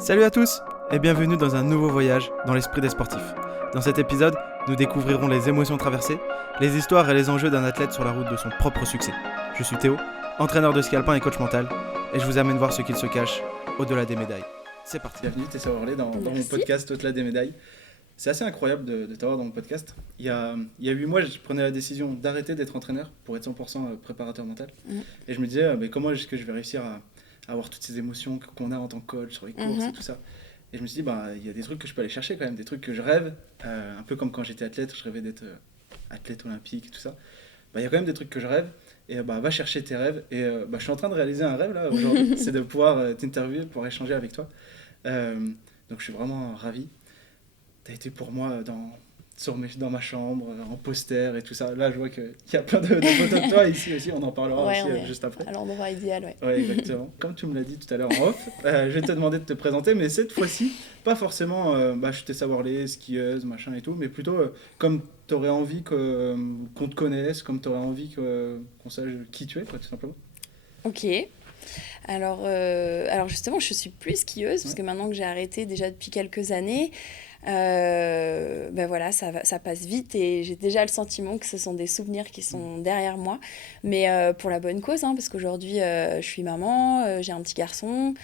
Salut à tous et bienvenue dans un nouveau voyage dans l'esprit des sportifs. Dans cet épisode, nous découvrirons les émotions traversées, les histoires et les enjeux d'un athlète sur la route de son propre succès. Je suis Théo, entraîneur de ski alpin et coach mental, et je vous amène voir ce qu'il se cache au-delà des médailles. C'est parti. Bienvenue Tessa Worley dans mon podcast Au-delà des médailles. C'est assez incroyable de t'avoir dans mon podcast. Il y a 8 mois, je prenais la décision d'arrêter d'être entraîneur pour être 100% préparateur mental. Et je me disais, mais comment est-ce que je vais réussir à avoir toutes ces émotions qu'on a en tant que coach sur les courses et tout ça. Et je me suis dit, il y a des trucs que je peux aller chercher quand même, des trucs que je rêve, un peu comme quand j'étais athlète, je rêvais d'être athlète olympique et tout ça. Il y a quand même des trucs que je rêve, et va chercher tes rêves. Et je suis en train de réaliser un rêve là aujourd'hui, c'est de pouvoir t'interviewer, pour échanger avec toi. Donc je suis vraiment ravi. Tu as été pour moi dans ma chambre, en poster et tout ça. Là, je vois qu'il y a plein de photos de toi ici aussi, on en parlera aussi juste après. À l'endroit idéal, ouais. Ouais, exactement. Comme tu me l'as dit tout à l'heure en off, je vais te demander de te présenter, mais cette fois-ci, pas forcément je suis Tessa Worley, skieuse, machin et tout, mais plutôt comme tu aurais envie qu'on te connaisse, comme tu aurais envie qu'on sache qui tu es, quoi, tout simplement. Ok. Alors justement, je suis plus skieuse, parce que maintenant que j'ai arrêté déjà depuis quelques années, voilà, ça passe vite et j'ai déjà le sentiment que ce sont des souvenirs qui sont derrière moi, mais pour la bonne cause, parce qu'aujourd'hui je suis maman, j'ai un petit garçon,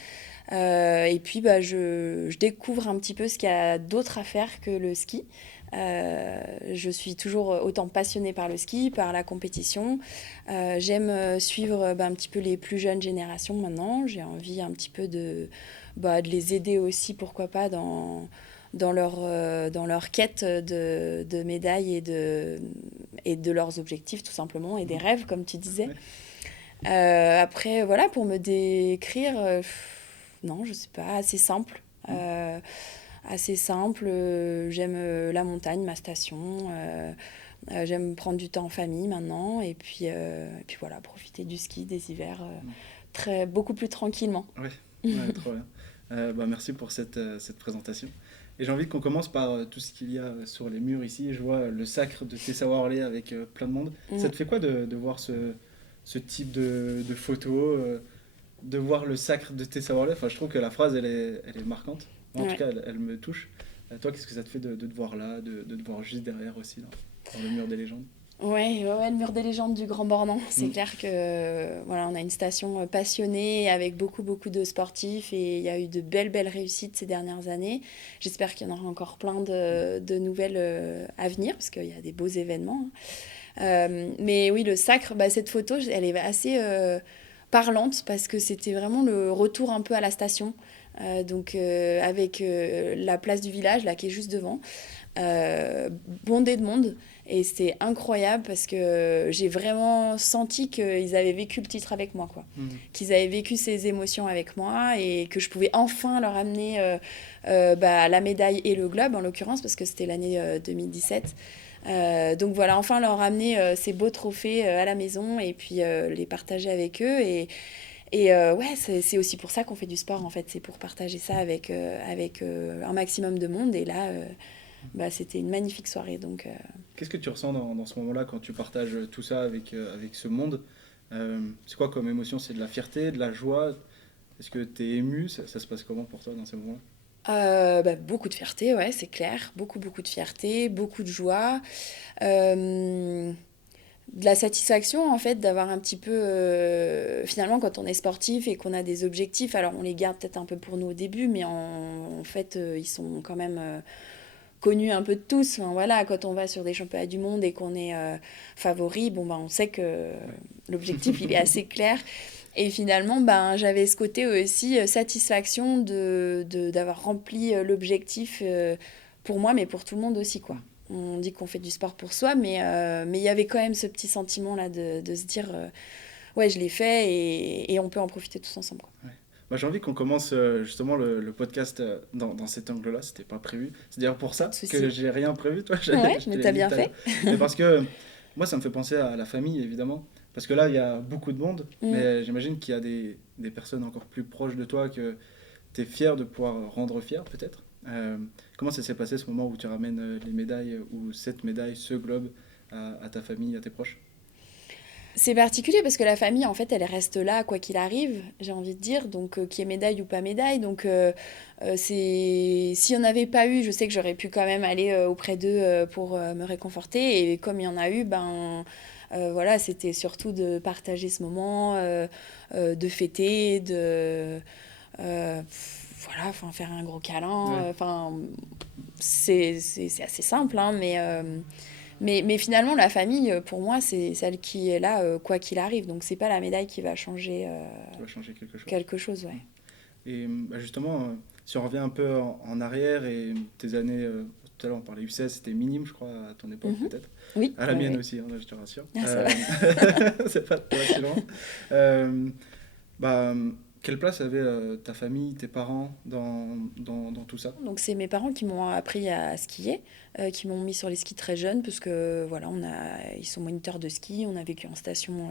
et puis je découvre un petit peu ce qu'il y a d'autre à faire que le ski. Je suis toujours autant passionnée par le ski, par la compétition. J'aime suivre un petit peu les plus jeunes générations maintenant. J'ai envie un petit peu de les aider aussi, pourquoi pas, dans leur quête de médailles et de leurs objectifs tout simplement, et des rêves comme tu disais. Après, voilà, pour me décrire, non, je sais pas, assez simple. J'aime la montagne, ma station. J'aime prendre du temps en famille maintenant, et puis voilà, profiter du ski, des hivers beaucoup plus tranquillement. Ouais, trop bien. Merci pour cette présentation. Et j'ai envie qu'on commence par tout ce qu'il y a sur les murs ici. Je vois le sacre de Tessa Worley avec plein de monde. Ça te fait quoi de voir ce type de photos, de voir le sacre de Tessa Worley? Enfin, je trouve que la phrase, elle est marquante. Moi, en tout cas, elle me touche. Toi, qu'est-ce que ça te fait de te voir là, de te voir juste derrière aussi, dans le mur des légendes? Ouais, le mur des légendes du Grand Bornand. C'est clair que voilà, on a une station passionnée avec beaucoup de sportifs, et il y a eu de belles réussites ces dernières années. J'espère qu'il y en aura encore plein de nouvelles à venir, parce qu'il y a des beaux événements. Mais oui, le sacre, cette photo, elle est assez parlante, parce que c'était vraiment le retour un peu à la station. Avec la place du village là qui est juste devant, bondée de monde, et c'était incroyable parce que j'ai vraiment senti qu'ils avaient vécu le titre avec moi, quoi. Qu'ils avaient vécu ces émotions avec moi, et que je pouvais enfin leur amener la médaille et le globe en l'occurrence, parce que c'était l'année 2017. Donc voilà, enfin leur amener ces beaux trophées à la maison, et puis les partager avec eux. Et c'est aussi pour ça qu'on fait du sport, en fait. C'est pour partager ça avec un maximum de monde. Et là, c'était une magnifique soirée. Donc, Qu'est-ce que tu ressens dans ce moment-là quand tu partages tout ça avec ce monde? C'est quoi comme émotion? C'est de la fierté, de la joie? Est-ce que tu es ému? Ça se passe comment pour toi dans ces moments-là? beaucoup de fierté, ouais, c'est clair. Beaucoup de fierté, beaucoup de joie. De la satisfaction, en fait, d'avoir un petit peu finalement, quand on est sportif et qu'on a des objectifs, alors on les garde peut-être un peu pour nous au début, mais en fait ils sont quand même connus un peu de tous. Enfin, voilà, quand on va sur des championnats du monde et qu'on est favori, on sait que l'objectif il est assez clair. Et finalement, j'avais ce côté aussi satisfaction d'avoir rempli l'objectif, pour moi, mais pour tout le monde aussi, quoi. On dit qu'on fait du sport pour soi, mais il y avait quand même ce petit sentiment-là de se dire ouais, je l'ai fait, et on peut en profiter tous ensemble, quoi. Ouais. J'ai envie qu'on commence justement le podcast dans cet angle-là. C'était pas prévu. C'est d'ailleurs pour ça que j'ai rien prévu. Toi, ouais, mais t'as bien fait. Mais parce que moi, ça me fait penser à la famille, évidemment. Parce que là, il y a beaucoup de monde, mais j'imagine qu'il y a des personnes encore plus proches de toi que tu es fier de pouvoir rendre fier, peut-être. Comment ça s'est passé ce moment où tu ramènes les médailles, ou cette médaille, ce globe, à ta famille, à tes proches? C'est particulier parce que la famille, en fait, elle reste là quoi qu'il arrive, j'ai envie de dire, donc qu'il y ait médaille ou pas médaille. Donc, s'il n'y en avait pas eu, je sais que j'aurais pu quand même aller auprès d'eux pour me réconforter. Et comme il y en a eu, voilà, c'était surtout de partager ce moment, de fêter, voilà, enfin, faire un gros câlin. Ouais. Enfin, c'est assez simple, hein, mais finalement, la famille, pour moi, c'est celle qui est là, quoi qu'il arrive. Donc, c'est pas la médaille qui va changer Qui va changer quelque chose. quelque chose, ouais. Et justement, si on revient un peu en arrière et tes années, tout à l'heure on parlait U16, c'était minime, je crois, à ton époque Mhm. peut-être. Oui, À la oui, mienne oui. aussi, hein, je te rassure. Ah, ça va. C'est pas si loin. Euh, bah, quelle place avait ta famille, tes parents dans tout ça? Donc, c'est mes parents qui m'ont appris à skier, qui m'ont mis sur les skis très jeunes, parce que voilà, ils sont moniteurs de ski, on a vécu en station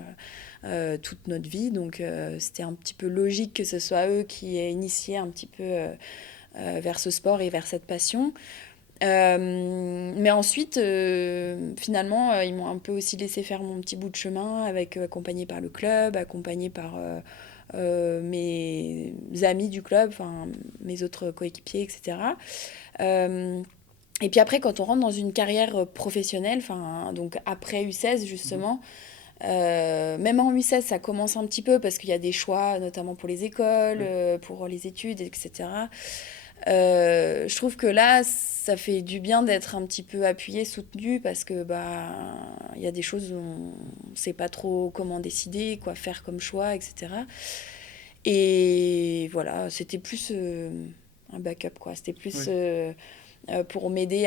toute notre vie, donc c'était un petit peu logique que ce soit eux qui aient initié un petit peu vers ce sport et vers cette passion. Mais ensuite, finalement, ils m'ont un peu aussi laissé faire mon petit bout de chemin, accompagné par le club, accompagné par mes amis du club, enfin mes autres coéquipiers, etc. Euh, et puis après, quand on rentre dans une carrière professionnelle, enfin donc après U16 Mhm. justement, même en U16 ça commence un petit peu parce qu'il y a des choix, notamment pour les écoles, Ouais. pour les études, etc. Je trouve que là, ça fait du bien d'être un petit peu appuyé, soutenu, parce que il y a des choses où on ne sait pas trop comment décider, quoi faire comme choix, etc. Et voilà, c'était plus un backup, quoi. C'était plus Ouais. pour m'aider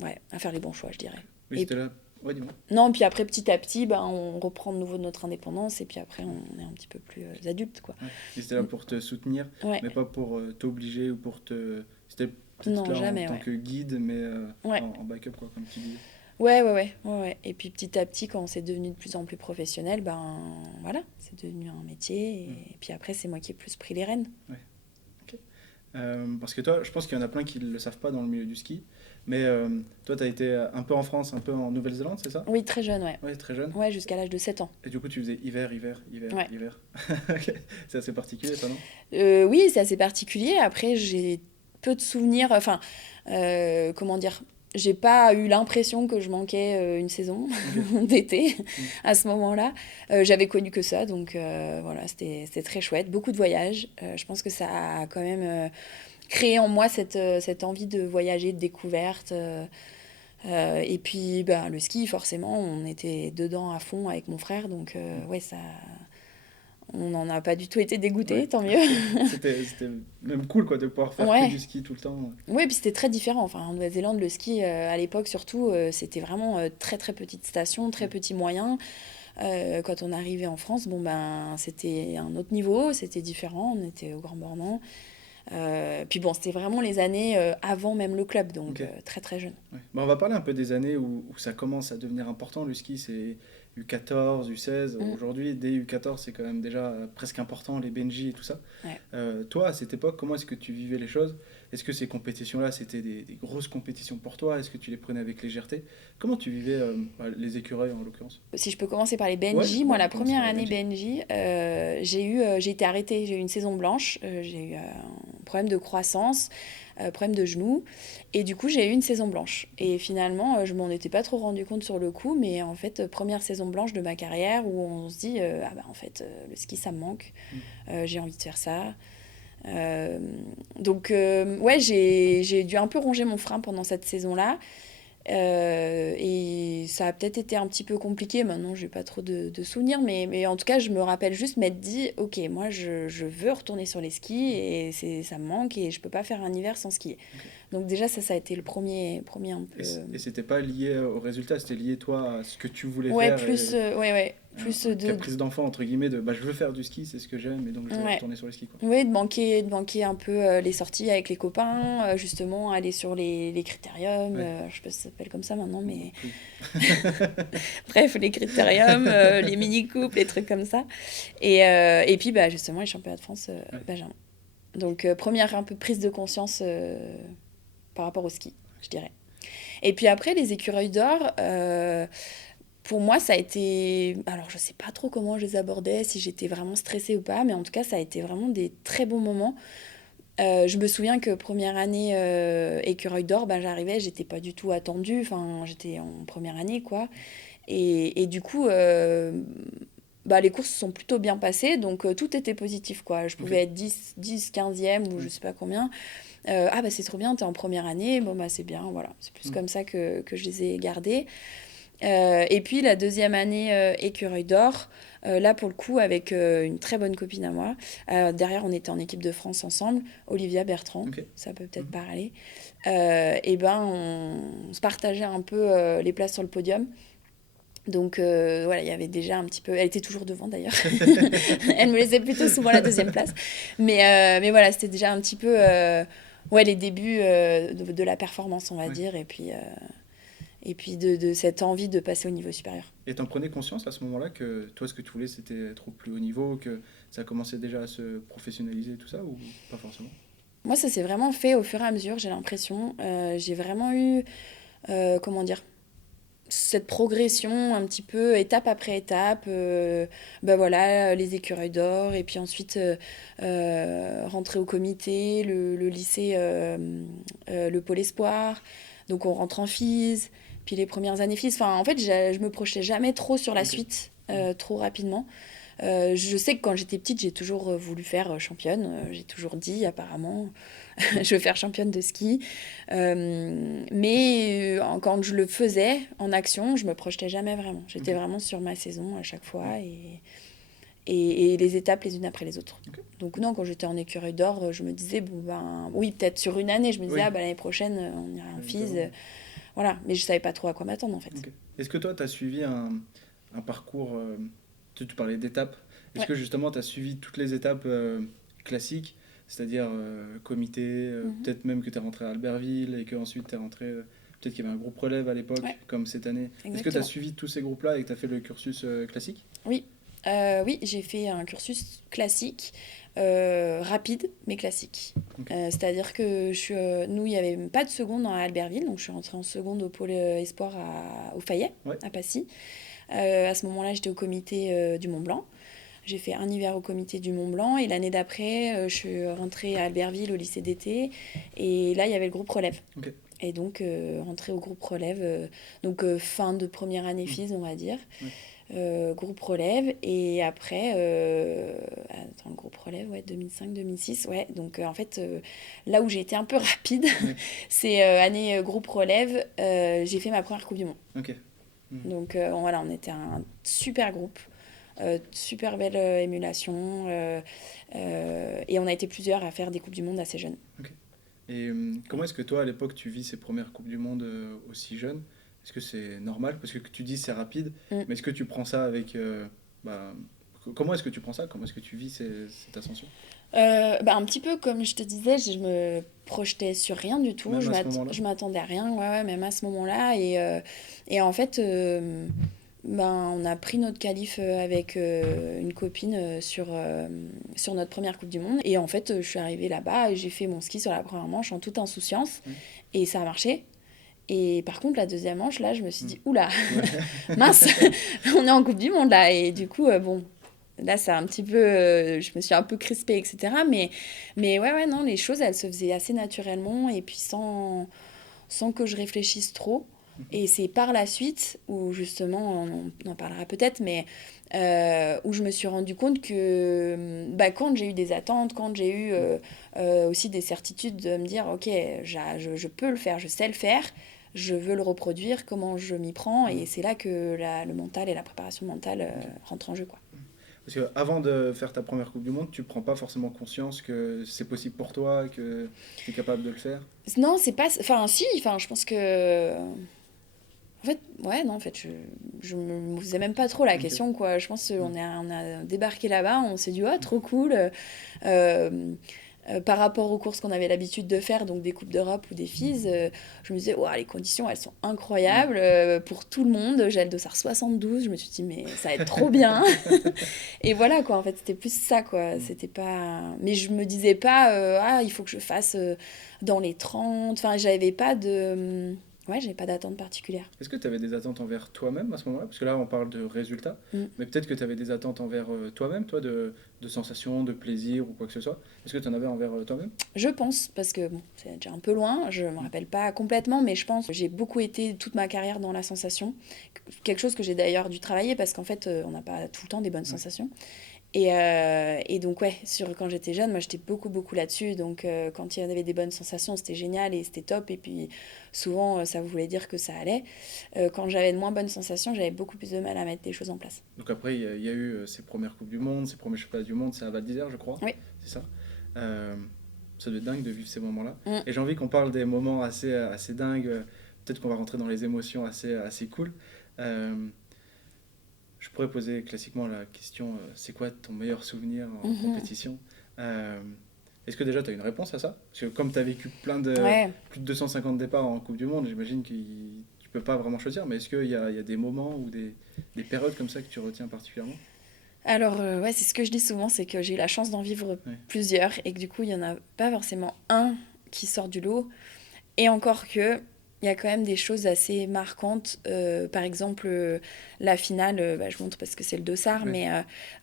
ouais, à faire les bons choix, je dirais. Oui, Et c'était là. Ouais, dis-moi. non, puis après, petit à petit, on reprend de nouveau notre indépendance, et puis après, on est un petit peu plus adulte, quoi. Ouais. Et c'était là pour te soutenir, Ouais, mais pas pour t'obliger ou pour te. C'était peut-être non, là en jamais, tant ouais. que guide, mais Ouais. en backup, quoi, comme tu disais. Ouais. Et puis petit à petit, quand c'est devenu de plus en plus professionnel, voilà, c'est devenu un métier. Ouais. Et puis après, c'est moi qui ai plus pris les rênes. Ouais. Ok. Parce que toi, je pense qu'il y en a plein qui ne le savent pas dans le milieu du ski, mais toi, tu as été un peu en France, un peu en Nouvelle-Zélande, c'est ça? Oui, très jeune, ouais. Ouais, très jeune. Ouais, jusqu'à l'âge de 7 ans. Et du coup, tu faisais hiver, hiver, hiver, Ouais. hiver. Ok. C'est assez particulier, ça, non? Oui, c'est assez particulier. Après, j'ai peu de souvenirs. Enfin, comment dire? J'ai pas eu l'impression que je manquais une saison Ok. d'été Mm. à ce moment-là. J'avais connu que ça, donc voilà, c'était très chouette. Beaucoup de voyages. Je pense que ça a quand même créé en moi cette envie de voyager, de découverte. Et puis le ski, forcément, on était dedans à fond avec mon frère, donc Mm. ouais, ça, on n'en a pas du tout été Ouais. dégoûté, tant mieux. C'était même cool, quoi, de pouvoir faire que du Ouais, ski tout le temps. ouais, puis c'était très différent. Enfin, en Nouvelle-Zélande, le ski, à l'époque surtout, c'était vraiment très très petite station, très Mm. petits moyens. Quand on arrivait en France, c'était un autre niveau, c'était différent, on était au Grand Bornand. Puis bon, c'était vraiment les années avant même le club, donc Ok. très très jeune. Ouais. Bah, on va parler un peu des années où ça commence à devenir important. Le ski, c'est U14, U16. Mm, Aujourd'hui, dès U14, c'est quand même déjà presque important, les Benji et tout ça. ouais. Toi, à cette époque, comment est-ce que tu vivais les choses? Est-ce que ces compétitions-là, c'était des grosses compétitions pour toi? Est-ce que tu les prenais avec légèreté? Comment tu vivais les écureuils, en l'occurrence? Si je peux commencer par les Ouais, Benji, moi bah, on la va commencer première par les année Benji. Benji, j'ai été arrêtée, j'ai eu une saison blanche, j'ai eu un problème de croissance, problème de genou, et du coup j'ai eu une saison blanche. Et finalement, je m'en étais pas trop rendu compte sur le coup, mais en fait, première saison blanche de ma carrière où on se dit, en fait, le ski ça me manque, Mm. j'ai envie de faire ça. Euh, donc ouais, j'ai dû un peu ronger mon frein pendant cette saison-là. Et ça a peut-être été un petit peu compliqué. Maintenant, j'ai pas trop de souvenirs, mais en tout cas, je me rappelle juste m'être dit, ok, moi, je veux retourner sur les skis et ça me manque et je peux pas faire un hiver sans skier. Ok. Donc déjà, ça a été le premier un peu. Et c'était pas lié au résultat, c'était lié, toi, à ce que tu voulais Ouais, faire plus, et ouais, plus un caprice d'enfant, entre guillemets, de je veux faire du ski, c'est ce que j'aime, et donc je veux ouais. retourner sur les skis, quoi. Oui, de manquer un peu les sorties avec les copains, justement, aller sur les critériums, Ouais, je sais pas si ça s'appelle comme ça maintenant, mais plus. bref, les critériums, les mini-coupes, les trucs comme ça. Et puis, justement, les championnats de France Ouais. Benjamin. Donc, première un peu prise de conscience par rapport au ski, je dirais. Et puis après, les écureuils d'or, pour moi, ça a été... Alors, je sais pas trop comment je les abordais, si j'étais vraiment stressée ou pas, mais en tout cas, ça a été vraiment des très bons moments. Je me souviens que première année écureuil d'or, ben, j'arrivais, j'étais pas du tout attendue, enfin, j'étais en première année, quoi. Et du coup, bah, les courses se sont plutôt bien passées, donc tout était positif, quoi. Je pouvais être 10 15e ou je sais pas combien. Ah, bah c'est trop bien, t'es en première année, bon, bah c'est bien, voilà. C'est plus comme ça que je les ai gardés. Et puis la deuxième année écureuil d'or, là pour le coup avec une très bonne copine à moi. Derrière on était en équipe de France ensemble, Olivia Bertrand, ça peut peut-être parler. Et ben on se partageait un peu les places sur le podium. Donc voilà, il y avait déjà un petit peu... Elle était toujours devant d'ailleurs. Elle me laissait plutôt souvent la deuxième place. Mais voilà, c'était déjà un petit peu ouais, les débuts de la performance, on va dire. Et puis de cette envie de passer au niveau supérieur. Et t'en prenais conscience à ce moment-là que toi, ce que tu voulais, c'était être au plus haut niveau, que ça commençait déjà à se professionnaliser et tout ça, ou pas forcément? Moi, ça s'est vraiment fait au fur et à mesure, j'ai l'impression. J'ai vraiment eu, comment dire, cette progression un petit peu étape après étape. Ben voilà, les écureuils d'or, et puis ensuite rentrer au comité, le lycée, le pôle espoir. Donc on rentre en FIS. Puis les premières années FIS, enfin, en fait, je me projetais jamais trop sur la suite, trop rapidement. Je sais que quand j'étais petite, j'ai toujours voulu faire championne. J'ai toujours dit, apparemment, je veux faire championne de ski. Mais quand je le faisais en action, je me projetais jamais vraiment. J'étais vraiment sur ma saison à chaque fois et les étapes les unes après les autres. Donc non, quand j'étais en écureuil d'or, je me disais, bon, ben, oui, peut-être sur une année, je me disais, ah, ben, l'année prochaine, on ira en FIS. Voilà, mais je savais pas trop à quoi m'attendre en fait. Est-ce que toi, tu as suivi un parcours, tu parlais d'étapes, est-ce que justement tu as suivi toutes les étapes classiques, c'est-à-dire comité, peut-être même que tu es rentré à Albertville et qu'ensuite tu es rentré, peut-être qu'il y avait un groupe relève à l'époque, comme cette année. Exactement. Est-ce que tu as suivi tous ces groupes-là et que tu as fait le cursus classique? Oui. Oui, j'ai fait un cursus classique, rapide, mais classique. C'est-à-dire que nous, il n'y avait pas de seconde à Albertville, donc je suis rentrée en seconde au pôle espoir au Fayet, à Passy. À ce moment-là, j'étais au comité du Mont Blanc. J'ai fait un hiver au comité du Mont Blanc et l'année d'après, je suis rentrée à Albertville au lycée d'été. Et là, il y avait le groupe relève. Et donc, rentrée au groupe relève, donc fin de première année FIS, on va dire. Groupe relève et après attends, le groupe relève 2005-2006 donc en fait là où j'ai été un peu rapide c'est année groupe relève, j'ai fait ma première coupe du monde. Donc voilà, on était un super groupe, super belle émulation et on a été plusieurs à faire des coupes du monde assez jeunes. Et comment est-ce que toi à l'époque tu vis ces premières coupes du monde aussi jeunes? Est-ce que c'est normal? Parce que tu dis c'est rapide, mais est-ce que tu prends ça avec... comment est-ce que tu prends ça? Comment est-ce que tu vis cette ascension? Un petit peu comme je te disais, je me projetais sur rien du tout. Je m'attendais à rien, même à ce moment-là. Et en fait, on a pris notre qualif avec une copine sur notre première Coupe du Monde. Et en fait, je suis arrivée là-bas et j'ai fait mon ski sur la première manche en toute insouciance. Et ça a marché. Et par contre, la deuxième manche, là, je me suis dit, oula, mince, on est en Coupe du Monde, là. Et du coup, bon, là, c'est un petit peu... je me suis un peu crispée, etc. Mais ouais, non, les choses, elles se faisaient assez naturellement et puis sans que je réfléchisse trop. Et c'est par la suite où, justement, on en parlera peut-être, mais où je me suis rendu compte que quand j'ai eu des attentes, quand j'ai eu aussi des certitudes de me dire, ok, je peux le faire, je sais le faire, je veux le reproduire, comment je m'y prends, et c'est là que le mental et la préparation mentale rentrent en jeu, quoi. Parce qu'avant de faire ta première Coupe du Monde, tu ne prends pas forcément conscience que c'est possible pour toi, que tu es capable de le faire? Non, c'est pas... Enfin, si, je pense que... En fait, en fait, je me posais même pas trop la question, quoi. Je pense qu'on a débarqué là-bas, on s'est dit, oh, trop cool. Par rapport aux courses qu'on avait l'habitude de faire, donc des Coupes d'Europe ou des FIS, je me disais, les conditions, elles sont incroyables pour tout le monde. J'ai le dossard 72, je me suis dit, mais ça va être trop bien. Et voilà, quoi, en fait, c'était plus ça, quoi. C'était pas... Mais je me disais pas, il faut que je fasse dans les 30. Enfin, j'avais pas de... Ouais, j'ai pas d'attente particulière. Est-ce que tu avais des attentes envers toi-même à ce moment-là? Parce que là, on parle de résultats, mais peut-être que tu avais des attentes envers toi-même, toi, de sensations, de plaisir ou quoi que ce soit. Est-ce que tu en avais envers toi-même? Je pense, parce que bon, c'est déjà un peu loin, je me rappelle pas complètement, mais je pense que j'ai beaucoup été toute ma carrière dans la sensation. Quelque chose que j'ai d'ailleurs dû travailler parce qu'en fait, on n'a pas tout le temps des bonnes sensations. Et donc, ouais, quand j'étais jeune, moi j'étais beaucoup là-dessus. Donc, quand il y en avait des bonnes sensations, c'était génial et c'était top. Et puis, souvent, ça voulait dire que ça allait. Quand j'avais de moins bonnes sensations, j'avais beaucoup plus de mal à mettre des choses en place. Donc après, il y a eu ces premières Coupes du Monde, ces premiers championnats du monde, c'est à Val d'Isère, je crois. Oui. C'est ça. Euh, Ça doit être dingue de vivre ces moments-là. Mm. Et j'ai envie qu'on parle des moments assez dingues. Peut-être qu'on va rentrer dans les émotions assez cool. Euh, je pourrais poser classiquement la question, c'est quoi ton meilleur souvenir en compétition? Euh, Est-ce que déjà tu as une réponse à ça? Parce que comme tu as vécu Ouais. plus de 250 départs en Coupe du Monde, j'imagine que tu peux pas vraiment choisir. Mais est-ce qu'il y a des moments ou des périodes comme ça que tu retiens particulièrement? Alors, ouais, c'est ce que je dis souvent, c'est que j'ai eu la chance d'en vivre Ouais. plusieurs et que du coup, il n'y en a pas forcément un qui sort du lot. Et encore que, il y a quand même des choses assez marquantes. Par exemple, la finale, je montre parce que c'est le dossard, Ouais.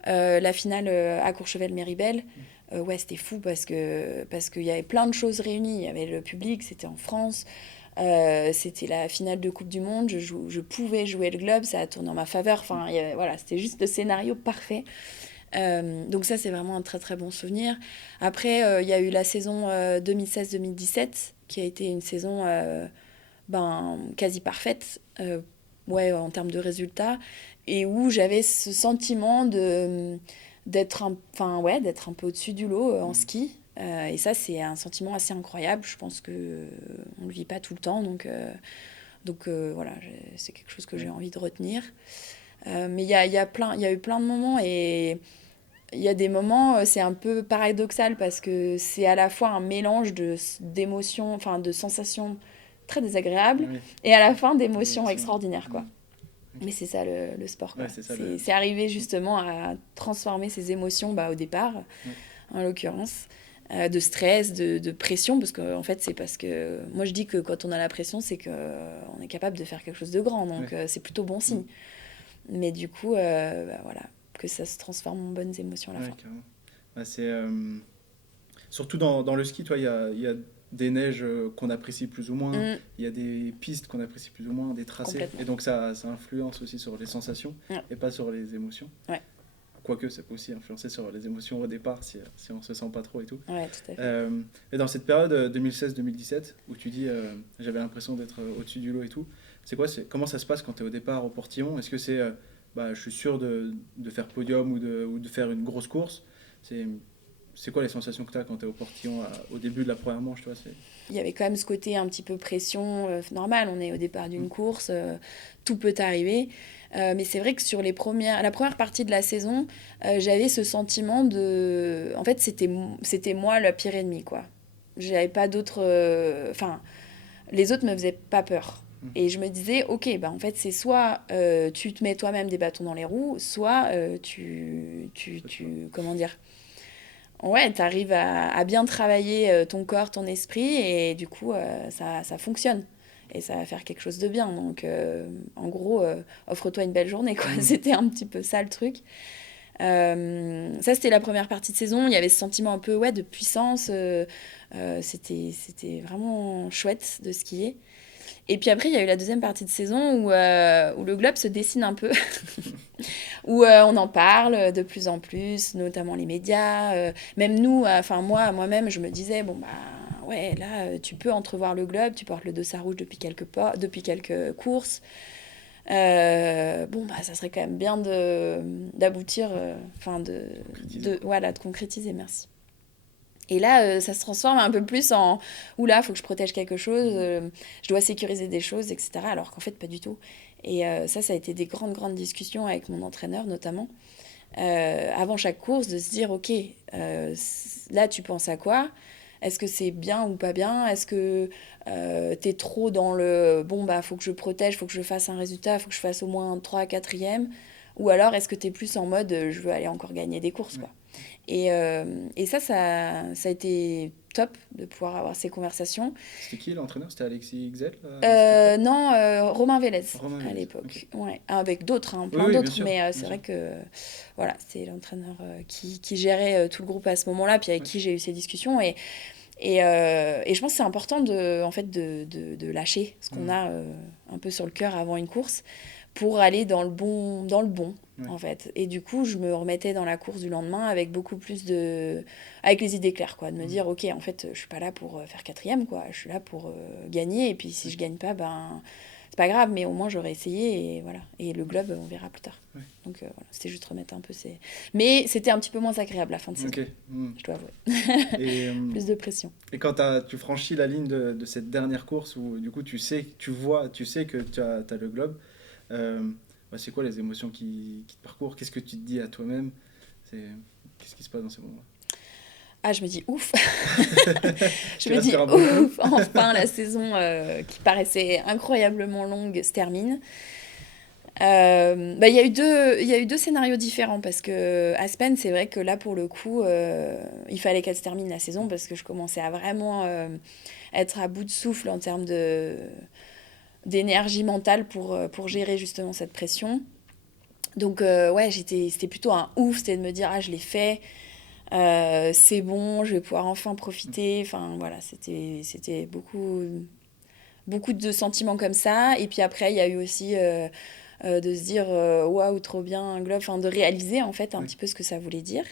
mais la finale à Courchevel-Méribel, ouais, c'était fou parce qu'il y avait plein de choses réunies. Il y avait le public, c'était en France. C'était la finale de Coupe du Monde, je pouvais jouer le globe, ça a tourné en ma faveur. Enfin, voilà, c'était juste le scénario parfait. Donc ça, c'est vraiment un très très bon souvenir. Après, il y a eu la saison 2016-2017, qui a été une saison quasi parfaite, ouais, en termes de résultats, et où j'avais ce sentiment d'être d'être un peu au-dessus du lot en ski. Et ça, c'est un sentiment assez incroyable. Je pense que on le vit pas tout le temps, donc voilà, c'est quelque chose que j'ai envie de retenir. Mais il y a eu plein de moments et il y a des moments, c'est un peu paradoxal parce que c'est à la fois un mélange d'émotions, enfin de sensations très désagréables Oui. et à la fin d'émotions Émotions. extraordinaires, quoi. Ok. Mais c'est ça le sport, quoi. Ouais, c'est ça, C'est arriver justement à transformer ces émotions au départ, Ouais. en l'occurrence, de stress, de pression, parce que en fait, c'est parce que moi je dis que quand on a la pression, c'est qu'on est capable de faire quelque chose de grand, donc Ouais. c'est plutôt bon signe. Mais du coup, voilà, que ça se transforme en bonnes émotions à la Ouais, fin. carrément. Bah, surtout dans le ski, toi, il y a des neiges qu'on apprécie plus ou moins, Mm, il y a des pistes qu'on apprécie plus ou moins, des tracés, complètement. et donc ça influence aussi sur les sensations Ouais. et pas sur les émotions. Ouais. Quoique ça peut aussi influencer sur les émotions au départ si on se sent pas trop et tout. Ouais, tout à fait. Et dans cette période 2016-2017 où tu dis j'avais l'impression d'être au-dessus du lot et tout, comment ça se passe quand tu es au départ au portillon? Est-ce que c'est je suis sûr de faire podium ou de faire une grosse course? C'est quoi les sensations que tu as quand tu es au portillon au début de la première manche, tu vois, Il y avait quand même ce côté un petit peu pression, normal, on est au départ d'une course, tout peut arriver. Mais c'est vrai que sur la première partie de la saison, j'avais ce sentiment de... En fait, c'était moi le pire ennemi, quoi. J'avais pas d'autres... Enfin, les autres me faisaient pas peur. Et je me disais, ok, en fait, c'est soit tu te mets toi-même des bâtons dans les roues, soit comment dire, ouais, tu arrives à bien travailler ton corps, ton esprit, et du coup, ça fonctionne. Et ça va faire quelque chose de bien. Donc, en gros, offre-toi une belle journée, quoi. C'était un petit peu ça le truc. Ça, c'était la première partie de saison. Il y avait ce sentiment un peu de puissance. C'était vraiment chouette de skier. Et puis après, il y a eu la deuxième partie de saison où le globe se dessine un peu, où on en parle de plus en plus, notamment les médias. Même nous, moi-même, je me disais, bon, ouais, là, tu peux entrevoir le globe, tu portes le dossard rouge depuis quelques courses. Ça serait quand même bien d'aboutir, de concrétiser, merci. Et là, ça se transforme un peu plus en oula, il faut que je protège quelque chose, je dois sécuriser des choses, etc. Alors qu'en fait, pas du tout. Et ça a été des grandes discussions avec mon entraîneur, notamment, avant chaque course, de se dire ok, là, tu penses à quoi? Est-ce que c'est bien ou pas bien? Est-ce que t'es trop dans le faut que je protège, faut que je fasse un résultat, faut que je fasse au moins 3 4e? Ou alors est-ce que t'es plus en mode je veux aller encore gagner des courses, quoi? Et ça a été top de pouvoir avoir ces conversations. C'était qui l'entraîneur? C'était Alexis Xel Non, Romain Vélez Romain à Vélez, l'époque. ok. Ouais, avec d'autres, hein, Oui, plein oui, bien d'autres, sûr, mais bien c'est sûr. vrai que voilà, c'est l'entraîneur qui gérait tout le groupe à ce moment-là, puis avec Ouais. qui j'ai eu ces discussions. Et je pense que c'est important en fait, de lâcher ce qu'on a un peu sur le cœur avant une course pour aller dans le bon, Ouais. en fait. Et du coup, je me remettais dans la course du lendemain avec beaucoup plus avec les idées claires, quoi. De me dire, ok, en fait, je suis pas là pour faire quatrième, quoi. Je suis là pour gagner. Et puis, si je gagne pas, ben, c'est pas grave, mais au moins, j'aurais essayé. Et voilà. Et le globe, on verra plus tard. Ouais. Donc, voilà, c'était juste remettre un peu ces... Mais c'était un petit peu moins agréable la fin de saison, Ok. je dois avouer. Et, Plus de pression. et quand tu franchis la ligne de cette dernière course où du coup tu sais que tu as le globe, c'est quoi les émotions qui te parcourent? Qu'est-ce que tu te dis à toi-même? Qu'est-ce qui se passe dans ces moments-là? Ah, je me dis ouf. Je Tu me dis respires un bon coup? ouf. Enfin, la saison qui paraissait incroyablement longue se termine. Il y a eu deux scénarios différents parce que Aspen, c'est vrai que là, pour le coup, il fallait qu'elle se termine la saison parce que je commençais à vraiment être à bout de souffle en termes d'énergie mentale pour gérer justement cette pression. Donc, ouais, c'était plutôt un ouf, c'était de me dire, ah, je l'ai fait, c'est bon, je vais pouvoir enfin profiter. Enfin, voilà, c'était beaucoup de sentiments comme ça. Et puis après, il y a eu aussi de se dire waouh, trop bien, un globe, enfin de réaliser en fait un Oui. petit peu ce que ça voulait dire.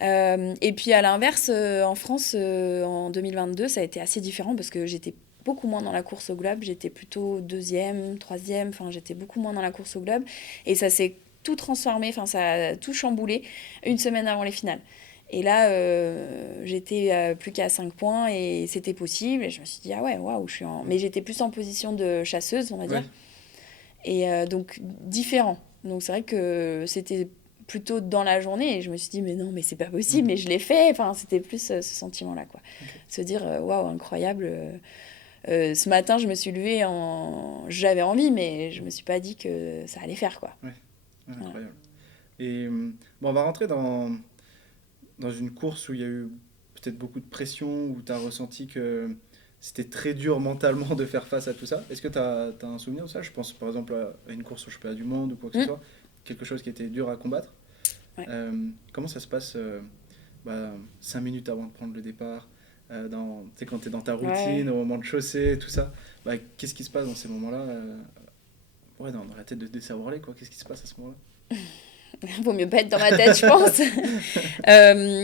Et puis à l'inverse, en France, en 2022, ça a été assez différent parce que j'étais beaucoup moins dans la course au globe, j'étais plutôt deuxième, troisième, enfin j'étais beaucoup moins dans la course au globe. Et ça s'est tout transformé, enfin ça a tout chamboulé une semaine avant les finales. Et là, j'étais plus qu'à 5 points et c'était possible. Et je me suis dit, ah ouais, waouh, je suis en... Mais j'étais plus en position de chasseuse, on va dire. Ouais. Et donc, différent. Donc, c'est vrai que c'était plutôt dans la journée. Et je me suis dit, mais non, mais c'est pas possible, mais je l'ai fait. Enfin, c'était plus ce sentiment-là, quoi. Ok. Se dire, waouh, incroyable. Ce matin, je me suis levée J'avais envie, mais je me suis pas dit que ça allait faire, quoi. Ouais, Voilà. incroyable. Et on va rentrer dans une course où il y a eu peut-être beaucoup de pression, où tu as ressenti que c'était très dur mentalement de faire face à tout ça. Est-ce que tu as un souvenir de ça? Je pense par exemple à une course au championnat du monde ou quoi que ce soit, quelque chose qui était dur à combattre. Ouais. Comment ça se passe 5 minutes avant de prendre le départ, tu sais, quand tu es dans ta routine, Ouais. au moment de chausser, tout ça, qu'est-ce qui se passe dans ces moments-là dans la tête de Saworley, quoi. Qu'est-ce qui se passe à ce moment-là? Vaut mieux pas être dans ma tête, je pense.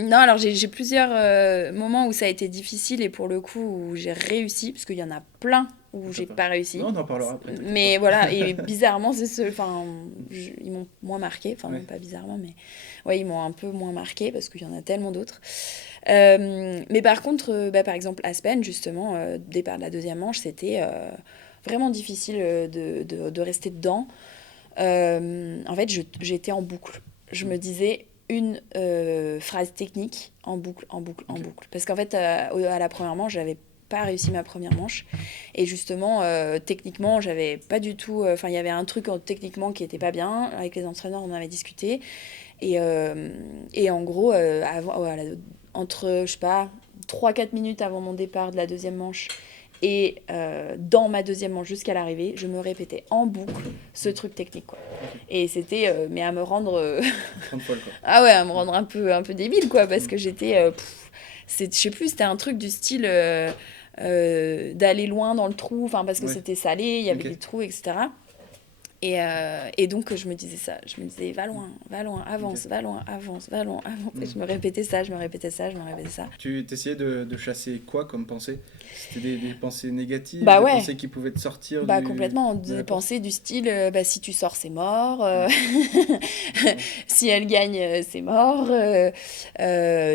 Non, alors j'ai plusieurs moments où ça a été difficile et pour le coup où j'ai réussi, parce qu'il y en a plein où j'ai pas réussi. Non, on en parlera après, t'inquiète Mais pas. voilà, et bizarrement, ils m'ont moins marqué. Enfin, Ouais. non, pas bizarrement, mais ouais, ils m'ont un peu moins marqué parce qu'il y en a tellement d'autres. Mais par contre, par exemple, Aspen, justement, départ de la deuxième manche, c'était vraiment difficile de rester dedans. En fait, j'étais en boucle. Je me disais une phrase technique en boucle, en boucle, en Ok. boucle. Parce qu'en fait, à la première manche, j'avais pas réussi ma première manche. Et justement, techniquement, j'avais pas du tout... Enfin, il y avait un truc techniquement qui était pas bien. Avec les entraîneurs, on en avait discuté. Et en gros, entre, je sais pas, 3-4 minutes avant mon départ de la deuxième manche et dans ma deuxième manche jusqu'à l'arrivée, je me répétais en boucle ce truc technique, quoi. Et c'était, mais à me rendre... 30 folles, quoi. ah ouais, à me rendre un peu débile, quoi, parce que j'étais... je sais plus, c'était un truc du style d'aller loin dans le trou, enfin, parce que Ouais. c'était salé, il y avait Ok. des trous, etc. Et donc, je me disais ça. Je me disais, va loin, avance, Ok. va loin, avance, va loin, avance. Et Mm. je me répétais ça, je me répétais ça, je me répétais ça. Tu essayais de chasser quoi comme pensée? C'était des pensées négatives, Bah des ouais, pensées qui pouvaient te sortir bah de complètement. la Des course? pensées du style, si tu sors, c'est mort. Ouais. Ouais. Si elle gagne, c'est mort.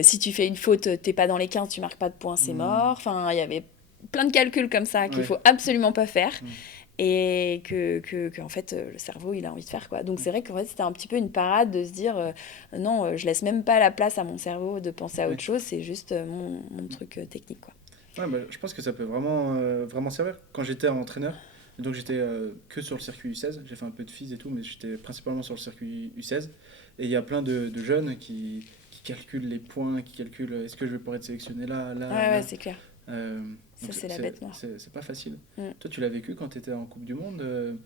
Si tu fais une faute, t'es pas dans les 15, tu marques pas de points, c'est mort. Enfin, il y avait plein de calculs comme ça qu'il Ouais. faut absolument pas faire. Mm. Et en fait, le cerveau, il a envie de faire, quoi. Donc c'est vrai qu'en fait, c'était un petit peu une parade de se dire, non, je laisse même pas la place à mon cerveau de penser à Ouais. autre chose, c'est juste mon truc technique, quoi. Ouais, je pense que ça peut vraiment servir. Quand j'étais entraîneur, donc j'étais que sur le circuit U16, j'ai fait un peu de FIS et tout, mais j'étais principalement sur le circuit U16. Et il y a plein de jeunes qui qui calcule les points, qui calcule est-ce que je vais pouvoir être sélectionné là, là, Ouais, là. c'est clair. Ça, Donc c'est la bête noire. c'est pas facile. Mm. Toi, tu l'as vécu quand tu étais en Coupe du Monde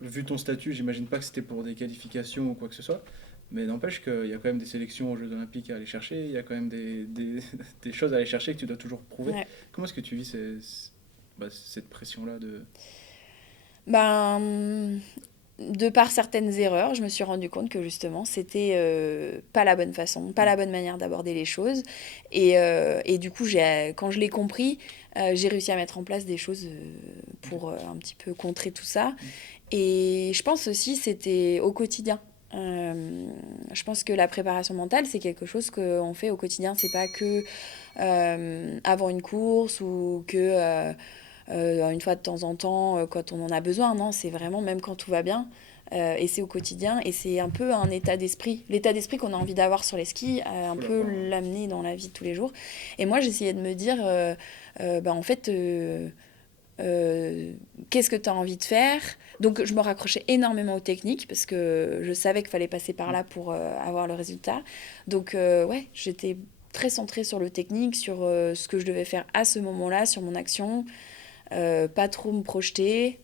vu ton statut, j'imagine pas que c'était pour des qualifications ou quoi que ce soit, mais n'empêche qu'il y a quand même des sélections aux Jeux Olympiques à aller chercher, il y a quand même des choses à aller chercher que tu dois toujours prouver. Ouais. Comment est-ce que tu vis cette pression-là de... Ben, de par certaines erreurs, je me suis rendu compte que justement, c'était pas la bonne façon, pas la bonne manière d'aborder les choses. Et du coup, quand je l'ai compris, j'ai réussi à mettre en place des choses pour un petit peu contrer tout ça. Et je pense aussi c'était au quotidien. Je pense que la préparation mentale, c'est quelque chose qu'on fait au quotidien. C'est pas que avant une course ou que une fois de temps en temps quand on en a besoin. Non, c'est vraiment même quand tout va bien. Et c'est au quotidien. Et c'est un peu un état d'esprit. L'état d'esprit qu'on a envie d'avoir sur les skis, un peu l'amener dans la vie de tous les jours. Et moi, j'essayais de me dire, en fait... qu'est-ce que tu as envie de faire? Donc je me raccrochais énormément aux techniques parce que je savais qu'il fallait passer par là pour avoir le résultat. Donc ouais, j'étais très centrée sur le technique, sur ce que je devais faire à ce moment-là, sur mon action, pas trop me projeter.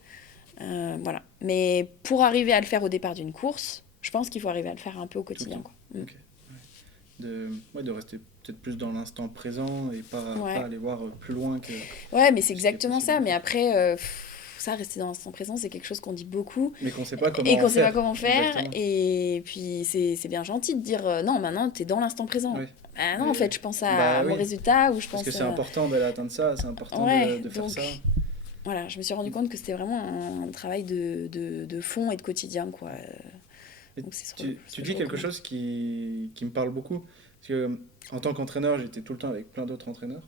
Voilà. Mais pour arriver à le faire au départ d'une course, je pense qu'il faut arriver à le faire un peu au quotidien, quoi. Ok. De rester peut-être plus dans l'instant présent et pas aller voir plus loin que... Ouais, mais c'est exactement ça. Mais après, ça, rester dans l'instant présent, c'est quelque chose qu'on dit beaucoup. Mais qu'on sait pas comment et qu'on faire. Sait pas comment faire. Exactement. Et puis, c'est bien gentil de dire non, maintenant, tu es dans l'instant présent. Ouais. Ah non, en fait, je pense à mon résultat. Ou je Parce pense, que c'est important d'aller atteindre ça, c'est important de faire ça. Voilà, je me suis rendu compte que c'était vraiment un travail de fond et de quotidien, quoi. Donc, tu dis quelque chose qui me parle beaucoup. Parce que, en tant qu'entraîneur, j'étais tout le temps avec plein d'autres entraîneurs.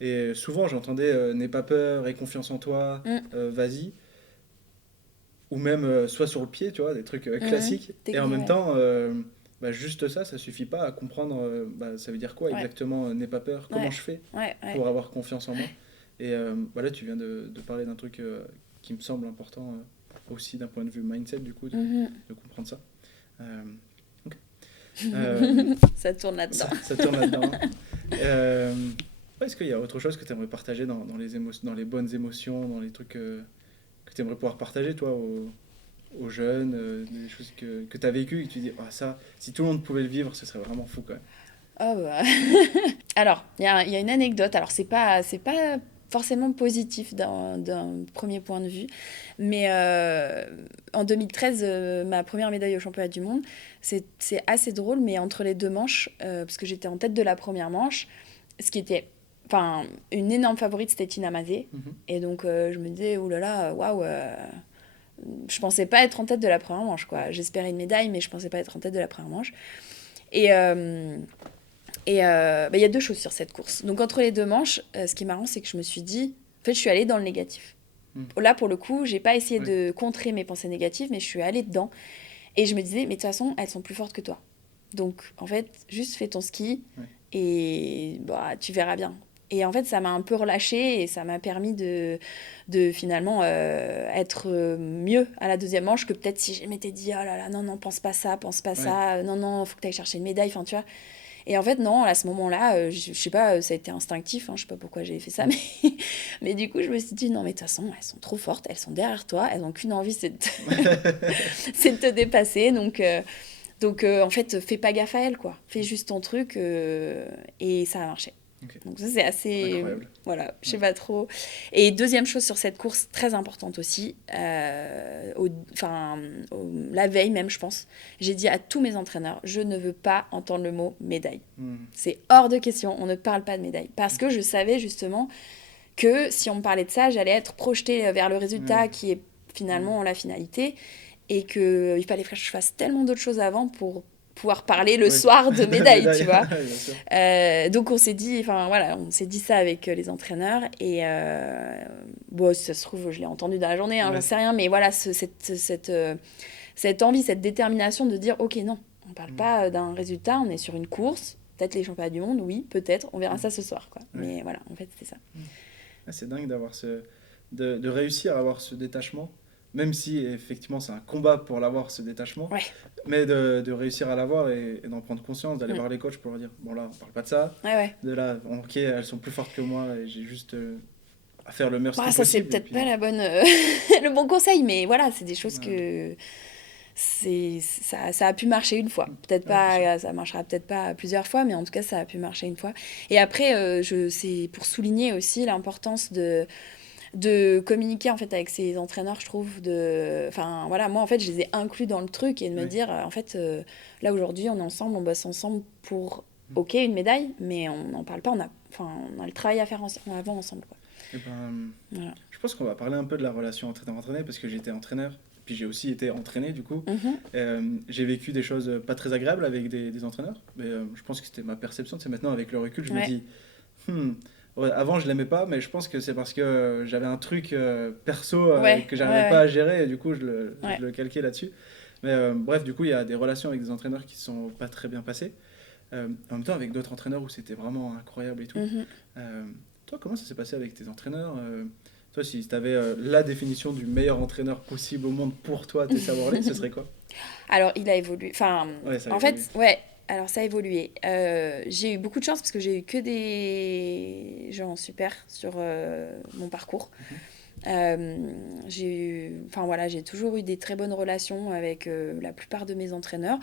Et souvent, j'entendais n'aie pas peur, aie confiance en toi, vas-y. Ou même sois sur le pied, tu vois, des trucs classiques. Et en même temps, juste ça suffit pas à comprendre ça veut dire quoi exactement n'aie pas peur, comment je fais pour avoir confiance en moi. Et là, tu viens de parler d'un truc qui me semble important aussi d'un point de vue mindset, du coup, de comprendre ça. ça tourne là-dedans. Ça tourne là-dedans. Est-ce qu'il y a autre chose que tu aimerais partager dans les bonnes émotions, dans les trucs que tu aimerais pouvoir partager, toi, aux jeunes, des choses que tu as vécues et que tu dis, ça, si tout le monde pouvait le vivre, ce serait vraiment fou quand même. Alors, il y a une anecdote. Alors, c'est pas forcément positif d'un premier point de vue. Mais en 2013, ma première médaille au championnat du monde, c'est assez drôle, mais entre les deux manches, parce que j'étais en tête de la première manche, ce qui était une énorme favorite, c'était Tina Mazé. Et donc, je me disais, oulala, waouh, je pensais pas être en tête de la première manche, quoi. J'espérais une médaille, mais je pensais pas être en tête de la première manche. Et il y a deux choses sur cette course. Donc, entre les deux manches, ce qui est marrant, c'est que je me suis dit... En fait, je suis allée dans le négatif. Là, pour le coup, j'ai pas essayé de contrer mes pensées négatives, mais je suis allée dedans. Et je me disais, mais de toute façon, elles sont plus fortes que toi. Donc, en fait, juste fais ton ski et tu verras bien. Et en fait, ça m'a un peu relâchée et ça m'a permis de finalement être mieux à la deuxième manche que peut-être si je m'étais dit, oh là là, non, pense pas ça, non, faut que tu ailles chercher une médaille, enfin, tu vois. Et en fait, non, à ce moment-là, je sais pas, ça a été instinctif, je sais pas pourquoi j'ai fait ça, mais du coup, je me suis dit, non, mais de toute façon, elles sont trop fortes, elles sont derrière toi, elles n'ont qu'une envie, c'est de te dépasser. Donc, en fait, fais pas gaffe à elles, quoi. Fais juste ton truc et ça a marché. Okay. Donc ça, c'est assez... Incroyable. Voilà, je sais pas trop. Et deuxième chose sur cette course, très importante aussi, la veille même, je pense, j'ai dit à tous mes entraîneurs, je ne veux pas entendre le mot médaille. C'est hors de question, on ne parle pas de médaille. Parce que je savais justement que si on me parlait de ça, j'allais être projetée vers le résultat qui est finalement la finalité et qu'il fallait que je fasse tellement d'autres choses avant pour pouvoir parler le soir de médaille, tu vois. Donc on s'est dit ça avec les entraîneurs et si ça se trouve je l'ai entendu dans la journée, j'en sais rien, mais voilà cette envie, cette détermination de dire ok, non, on parle pas d'un résultat, on est sur une course, peut-être les championnats du monde, oui, peut-être, on verra ça ce soir, quoi. Mais voilà, en fait c'est ça. C'est dingue d'avoir de réussir à avoir ce détachement même si effectivement c'est un combat pour l'avoir, ce détachement, Ouais. mais de réussir à l'avoir et d'en prendre conscience, d'aller Mm. voir les coachs pour leur dire, bon là, on parle pas de ça, Ouais. de là, ok, elles sont plus fortes que moi et j'ai juste à faire le meilleur Bah, ski ça, c'est possible. Et peut-être puis, pas la bonne, le bon conseil, mais voilà, c'est des choses ouais, que ça a pu marcher une fois. Peut-être ouais, bien sûr. pas, ça marchera peut-être pas plusieurs fois, mais en tout cas, ça a pu marcher une fois. Et après, c'est pour souligner aussi l'importance de communiquer en fait avec ses entraîneurs, je trouve. Enfin, voilà, moi, en fait, je les ai inclus dans le truc et de me Ouais. dire, en fait, là, aujourd'hui, on est ensemble, on bosse ensemble pour, Mm. ok, une médaille, mais on n'en parle pas, on a le travail à faire avant ensemble, quoi. Et ben, Voilà. je pense qu'on va parler un peu de la relation entraîneur-entraîné parce que j'étais entraîneur, puis j'ai aussi été entraîné du coup. Mhm. J'ai vécu des choses pas très agréables avec des entraîneurs, mais je pense que c'était ma perception. C'est maintenant avec le recul, je me Ouais. dis, hmm, ouais, avant je l'aimais pas, mais je pense que c'est parce que j'avais un truc perso Ouais, que ouais, j'arrivais pas ouais. à gérer et du coup je Ouais. le calquais là-dessus. Mais bref, du coup il y a des relations avec des entraîneurs qui sont pas très bien passées. En même temps avec d'autres entraîneurs où c'était vraiment incroyable et tout. Mhm. Euh, Toi, comment ça s'est passé avec tes entraîneurs? Toi, si tu avais la définition du meilleur entraîneur possible au monde pour toi, tes savoir ce serait quoi? Alors, il a évolué. Enfin, Ouais, ça a en évolué. fait, ouais. Alors, ça a évolué. J'ai eu beaucoup de chance parce que j'ai eu que des gens super sur mon parcours. Mhm. Enfin voilà, j'ai toujours eu des très bonnes relations avec la plupart de mes entraîneurs.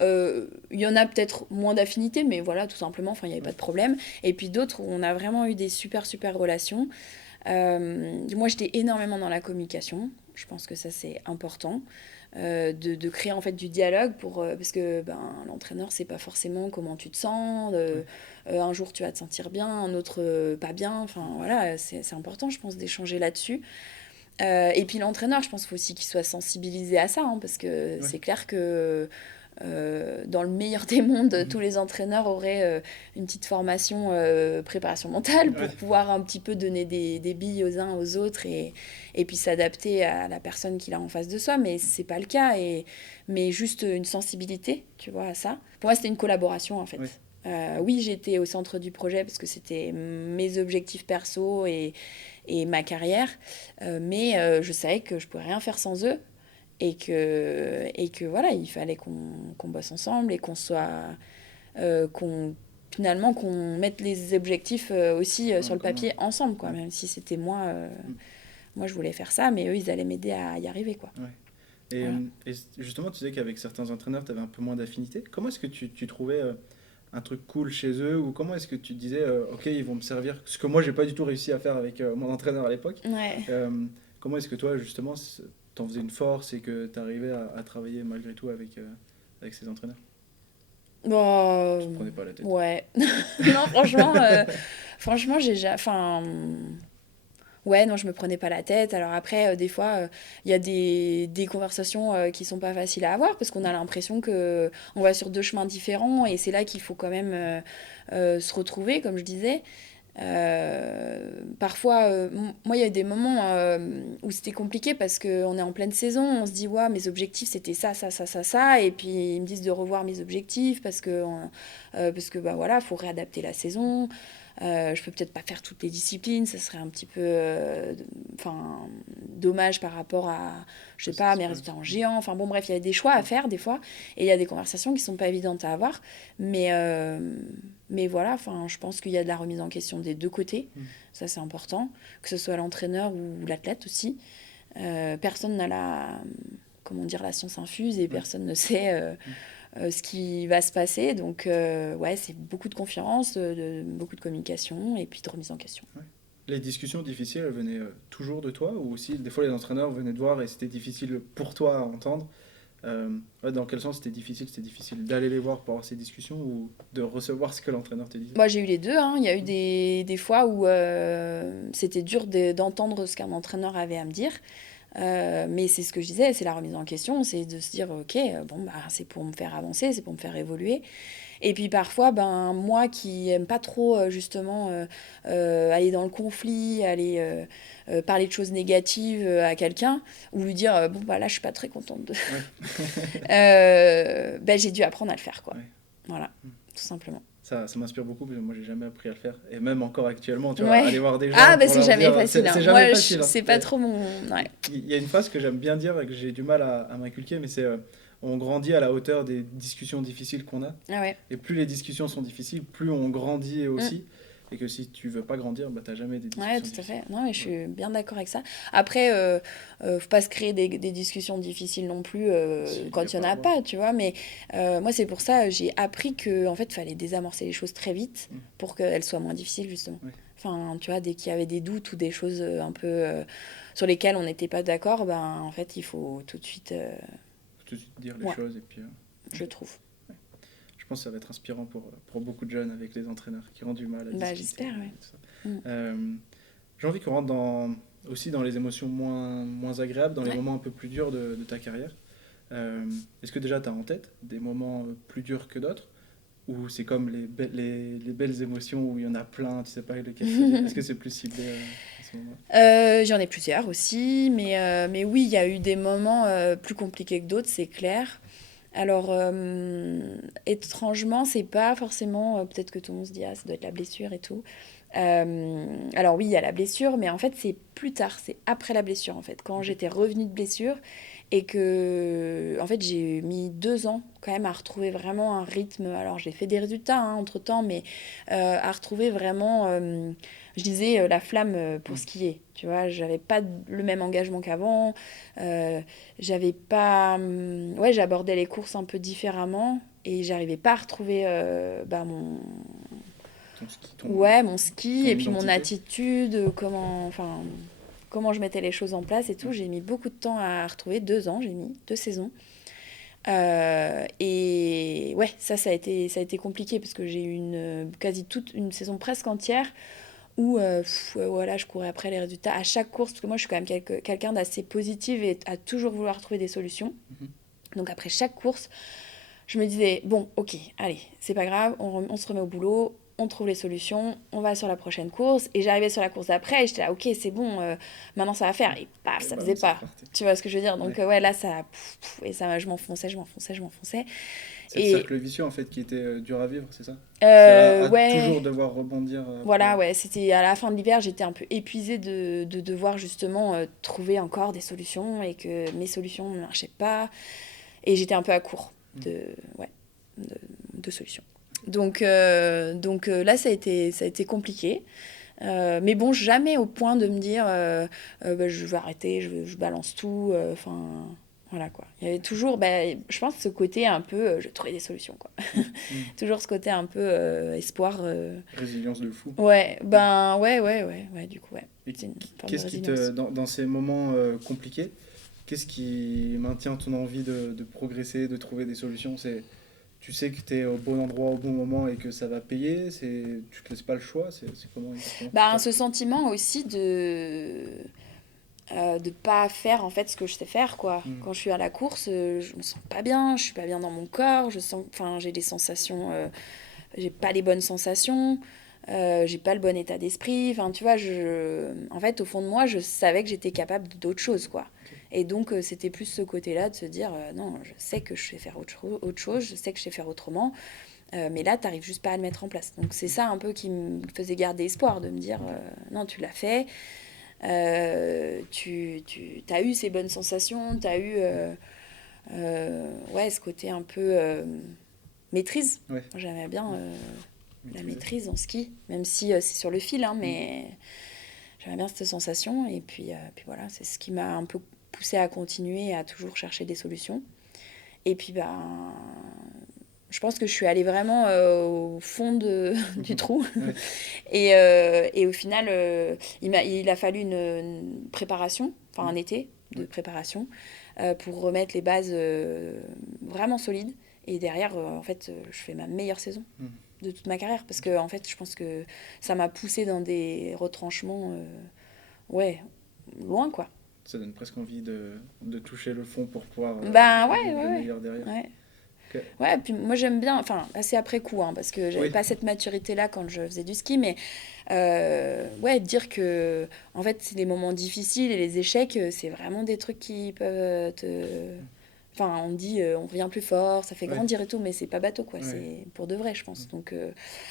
Il y en a peut-être moins d'affinité, mais voilà, tout simplement, enfin, il n'y avait Ouais. pas de problème. Et puis d'autres où on a vraiment eu des super relations. Moi, j'étais énormément dans la communication. Je pense que ça, c'est important. De créer en fait du dialogue parce que l'entraîneur sait pas forcément comment tu te sens, Ouais. un jour tu vas te sentir bien, un autre pas bien, enfin voilà, c'est important je pense d'échanger là-dessus. Et puis l'entraîneur, je pense qu'il faut aussi qu'il soit sensibilisé à ça, hein, parce que Ouais. c'est clair que dans le meilleur des mondes, tous Mhm. les entraîneurs auraient une petite formation préparation mentale Ouais. pour pouvoir un petit peu donner des billes aux uns aux autres et puis s'adapter à la personne qu'il a en face de soi. Mais c'est pas le cas. Mais juste une sensibilité, tu vois, à ça. Pour moi, c'était une collaboration en fait. Ouais. Oui, j'étais au centre du projet parce que c'était mes objectifs perso et ma carrière, mais je savais que je ne pouvais rien faire sans eux et que voilà, il fallait qu'on bosse ensemble et qu'on soit. Qu'on finalement qu'on mette les objectifs aussi Ouais, sur en le commun. papier ensemble, quoi. Ouais. Même si c'était moi, Mm. moi je voulais faire ça, mais eux ils allaient m'aider à y arriver, quoi. Ouais. Et, Voilà. justement, tu disais qu'avec certains entraîneurs, tu avais un peu moins d'affinité. Comment est-ce que tu trouvais un truc cool chez eux ou comment est-ce que tu te disais, ok, ils vont me servir, ce que moi, j'ai pas du tout réussi à faire avec mon entraîneur à l'époque. Ouais. Euh, Comment est-ce que toi, justement, t'en faisais une force et que tu arrivais à travailler malgré tout avec ces entraîneurs? Tu te Bon, prenais pas la tête. ouais. Non, franchement, enfin, ouais, non, je me prenais pas la tête. Alors après, des fois, il y a des conversations qui sont pas faciles à avoir parce qu'on a l'impression que on va sur deux chemins différents et c'est là qu'il faut quand même se retrouver, comme je disais. Parfois, moi, il y a eu des moments où c'était compliqué parce qu'on est en pleine saison, on se dit, ouais, mes objectifs c'était ça, et puis ils me disent de revoir mes objectifs parce que bah voilà, faut réadapter la saison. Je peux peut-être pas faire toutes les disciplines, ça serait un petit peu enfin, dommage par rapport à, je sais Ouais, pas, c'est mes pas résultats en géant. Enfin bon, bref, il y a des choix à faire des fois, et il y a des conversations qui sont pas évidentes à avoir, mais, euh, mais voilà, enfin, je pense qu'il y a de la remise en question des deux côtés, Mm. ça c'est important, que ce soit l'entraîneur ou l'athlète aussi. Personne n'a comment dire, la science infuse et Ouais. personne ne sait Mm. ce qui va se passer. Donc, ouais, c'est beaucoup de confiance, beaucoup de communication et puis de remise en question. Ouais. Les discussions difficiles, elles venaient toujours de toi ou aussi des fois les entraîneurs venaient te voir et c'était difficile pour toi à entendre? Ouais, dans quel sens c'était difficile? C'était difficile d'aller les voir pour avoir ces discussions ou de recevoir ce que l'entraîneur te disait? Moi, j'ai eu les deux, hein. Il y a eu des fois où c'était dur d'entendre ce qu'un entraîneur avait à me dire. Mais c'est ce que je disais, c'est la remise en question, c'est de se dire, ok, bon, bah, c'est pour me faire avancer, c'est pour me faire évoluer. Et puis parfois, ben, moi qui aime pas trop justement aller dans le conflit, aller parler de choses négatives à quelqu'un, ou lui dire, bon, bah là, je suis pas très contente de... Ouais. Ben, j'ai dû apprendre à le faire, quoi. Ouais. Voilà, Mm. tout simplement. Ça m'inspire beaucoup parce que moi j'ai jamais appris à le faire et même encore actuellement tu vois Ouais. aller voir des gens Ah, bah pour c'est leur jamais dire facile. c'est Hein. jamais Moi, facile hein. c'est pas trop mon. Ouais. Il y a une phrase que j'aime bien dire et que j'ai du mal à m'inculquer mais c'est on grandit à la hauteur des discussions difficiles qu'on a Ah ouais. et plus les discussions sont difficiles plus on grandit Mm. aussi et que si tu veux pas grandir bah t'as jamais des Ouais, discussions tout à difficiles. fait. Non, mais je Ouais. suis bien d'accord avec ça. Après, faut pas se créer des discussions difficiles non plus S'il y a quand il y en pas à a avoir. pas, tu vois. Mais moi, c'est pour ça, j'ai appris que en fait, fallait désamorcer les choses très vite Mm. pour qu'elles soient moins difficiles, justement. Ouais. Enfin, tu vois, dès qu'il y avait des doutes ou des choses un peu sur lesquelles on n'était pas d'accord, ben en fait, il faut tout de suite, Faut tout de suite dire les ouais, choses et puis je trouve. je pense que ça va être inspirant pour beaucoup de jeunes avec les entraîneurs qui ont du mal à Bah, discuter j'espère, et ouais. tout ça. Mm. J'ai envie qu'on rentre aussi dans les émotions moins agréables, dans les Ouais. moments un peu plus durs de ta carrière. Est-ce que déjà tu as en tête des moments plus durs que d'autres ou c'est comme les belles émotions où il y en a plein, tu sais pas lequel choisir. Est-ce que c'est plus ciblé à ce moment-là? J'en ai plusieurs aussi, mais oui, il y a eu des moments plus compliqués que d'autres, c'est clair. Alors, étrangement, c'est pas forcément, peut-être que tout le monde se dit, ah, ça doit être la blessure et tout. Alors oui, il y a la blessure, mais en fait, c'est plus tard, c'est après la blessure, en fait. Quand Ok. j'étais revenue de blessure et que, en fait, j'ai mis 2 ans quand même à retrouver vraiment un rythme. Alors, j'ai fait des résultats hein, entre-temps, mais à retrouver vraiment, je disais, la flamme pour Mm. skier. Tu vois, j'avais pas le même engagement qu'avant. J'avais pas. Ouais, j'abordais les courses un peu différemment et j'arrivais pas à retrouver bah, Ton ski, ouais, mon ski ton et puis mon identité. attitude, comment je mettais les choses en place et tout. Mm. J'ai mis beaucoup de temps à retrouver, 2 ans, j'ai mis 2 saisons. Et ouais, ça a été compliqué parce que j'ai eu quasi toute une saison presque entière où voilà, je courais après les résultats à chaque course parce que moi je suis quand même quelqu'un d'assez positif et à toujours vouloir trouver des solutions. Mhm. Donc après chaque course, je me disais, bon, ok, allez, c'est pas grave, on se remet au boulot, on trouve les solutions, on va sur la prochaine course. Et j'arrivais sur la course d'après et j'étais là, ok, c'est bon, maintenant ça va faire. Et paf, Et ça bam, faisait ça pas. repartait. Tu vois ce que je veux dire? Donc Ouais. ouais, là, ça... et ça, je m'enfonçais. C'est le Et cercle vicieux en fait qui était dur à vivre, c'est ça? C'est à ouais, toujours devoir rebondir voilà, pour... ouais, c'était à la fin de l'hiver, j'étais un peu épuisée de devoir justement trouver encore des solutions et que mes solutions ne marchaient pas. Et j'étais un peu à court ouais, de, de solutions. Donc là, ça a été compliqué. Mais bon, jamais au point de me dire bah, je vais arrêter, je balance tout. Enfin, voilà quoi. Il y avait toujours, bah, je pense, ce côté un peu je vais trouver des solutions quoi. Mm. Toujours ce côté un peu espoir. Résilience de fou. Ouais, Mm. ben ouais, du coup, ouais. Et C'est une forme de qu'est-ce qui te, résilience. dans ces moments compliqués, qu'est-ce qui maintient ton envie de progresser, de trouver des solutions? Tu sais que tu es au bon endroit au bon moment et que ça va payer, tu te laisses pas le choix, c'est comment exactement pour Ben, toi? ce sentiment aussi de pas faire en fait ce que je sais faire quoi. Mm. Quand je suis à la course, je me sens pas bien, je suis pas bien dans mon corps, enfin j'ai des sensations, j'ai pas les bonnes sensations, j'ai pas le bon état d'esprit. Enfin tu vois, en fait au fond de moi, je savais que j'étais capable d'autre chose quoi. Ok. Et donc c'était plus ce côté-là de se dire non, je sais que je sais faire autre chose, je sais que je sais faire autrement, mais là t'arrives juste pas à le mettre en place. Donc c'est ça un peu qui me faisait garder espoir de me dire Ok. non tu l'as fait. Tu as eu ces bonnes sensations, tu as eu ouais, ce côté un peu maîtrise. Ouais, Moi, j'aimais bien la maîtriser. maîtrise en ski, même si c'est sur le fil, hein, Mm. mais j'aimais bien cette sensation. Et puis voilà, c'est ce qui m'a un peu poussé à continuer, à toujours chercher des solutions. Et puis, ben, je pense que je suis allée vraiment au fond du trou. Ouais. Et au final, il a fallu une préparation, enfin un Mm. été de Ouais. préparation, pour remettre les bases vraiment solides. Et derrière, en fait, je fais ma meilleure saison Mm. de toute ma carrière. Parce que, en fait, je pense que ça m'a poussée dans des retranchements, ouais, loin, quoi. Ça donne presque envie de toucher le fond pour pouvoir Ben ouais, vivre ouais, le ouais. meilleur derrière. Ouais. Ok. Ouais, puis moi j'aime bien, enfin, assez après coup, hein, parce que j'avais Oui, pas cette maturité-là quand je faisais du ski, mais ouais, dire que, en fait, c'est les moments difficiles et les échecs, c'est vraiment des trucs qui peuvent te Enfin, on dit on revient plus fort, ça fait grandir et tout, mais c'est pas bateau, quoi. Ouais. C'est pour de vrai, je pense. Donc,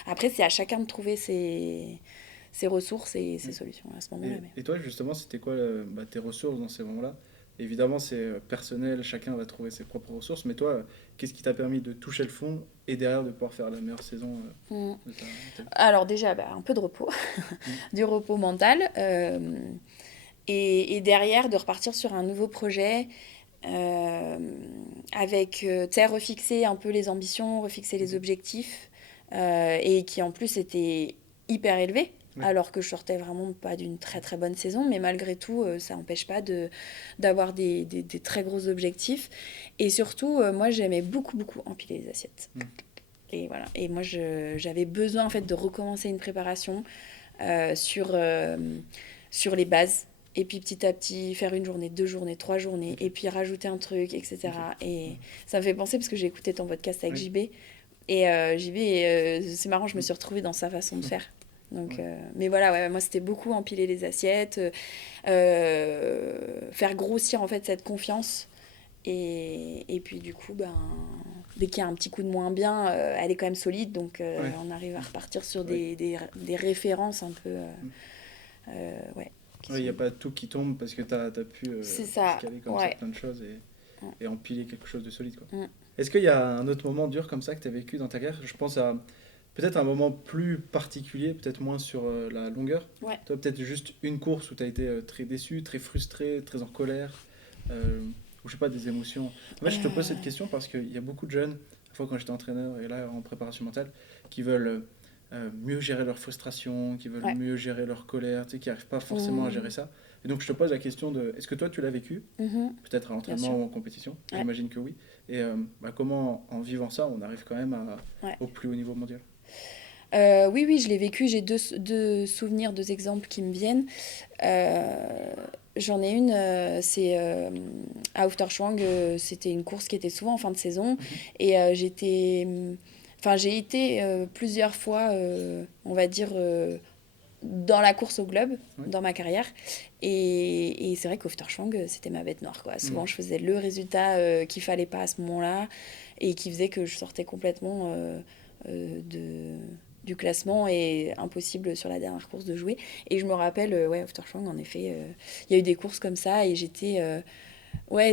après, c'est à chacun de trouver ses ressources et ses solutions à ce moment-là. Et toi, justement, c'était quoi tes ressources dans ces moments-là? Évidemment, c'est personnel, chacun va trouver ses propres ressources, mais toi, qu'est-ce qui t'a permis de toucher le fond et derrière de pouvoir faire la meilleure saison de ta vie? Alors déjà, un peu de repos, du repos mental, et derrière de repartir sur un nouveau projet euh, avec, tu sais, refixer un peu les ambitions, refixer les objectifs, et qui en plus était hyper élevé. Ouais. Alors que je sortais vraiment pas d'une très très bonne saison, mais malgré tout, ça n'empêche pas d'avoir des très gros objectifs. Et surtout, moi j'aimais beaucoup beaucoup empiler les assiettes. Et voilà. Et moi j'avais besoin en fait de recommencer une préparation sur les bases. Et puis petit à petit, faire une journée, 2 journées, 3 journées, et puis rajouter un truc, etc. Et ça me fait penser, parce que j'ai écouté ton podcast avec JB, et JB, c'est marrant, je me suis retrouvée dans sa façon de faire. Donc, mais voilà, moi c'était beaucoup empiler les assiettes, faire grossir en fait cette confiance. Et puis du coup, dès qu'il y a un petit coup de moins bien, elle est quand même solide, donc on arrive à repartir sur des références un peu... ouais. Il n'y a pas tout qui tombe parce que tu as pu escaler comme ça plein de choses et empiler quelque chose de solide, quoi. Est-ce qu'il y a un autre moment dur comme ça que tu as vécu dans ta carrière? Je pense à peut-être un moment plus particulier, peut-être moins sur la longueur. Toi, peut-être juste une course où tu as été très déçu, très frustré, très en colère, ou je sais pas, des émotions. Moi, je te pose cette question parce qu'il y a beaucoup de jeunes, à la fois quand j'étais entraîneur et là en préparation mentale, qui veulent mieux gérer leur frustration, qui veulent mieux gérer leur colère, tu sais, qui n'arrivent pas forcément à gérer ça. Et donc je te pose la question de, est-ce que toi tu l'as vécu, peut-être à l'entraînement ou en compétition? J'imagine que oui. Et comment en vivant ça, on arrive quand même au plus haut niveau mondial? Oui, je l'ai vécu. J'ai deux souvenirs, deux exemples qui me viennent. J'en ai une, c'est à Aufterschwang, c'était une course qui était souvent en fin de saison. Et j'ai été plusieurs fois, on va dire, dans la course au globe, dans ma carrière. Et c'est vrai qu'Ofterschwang, c'était ma bête noire, quoi. Souvent, je faisais le résultat qu'il fallait pas à ce moment-là et qui faisait que je sortais complètement du classement et impossible sur la dernière course de jouer. Et je me rappelle, Ofterschwang, en effet, il y a eu des courses comme ça et j'étais...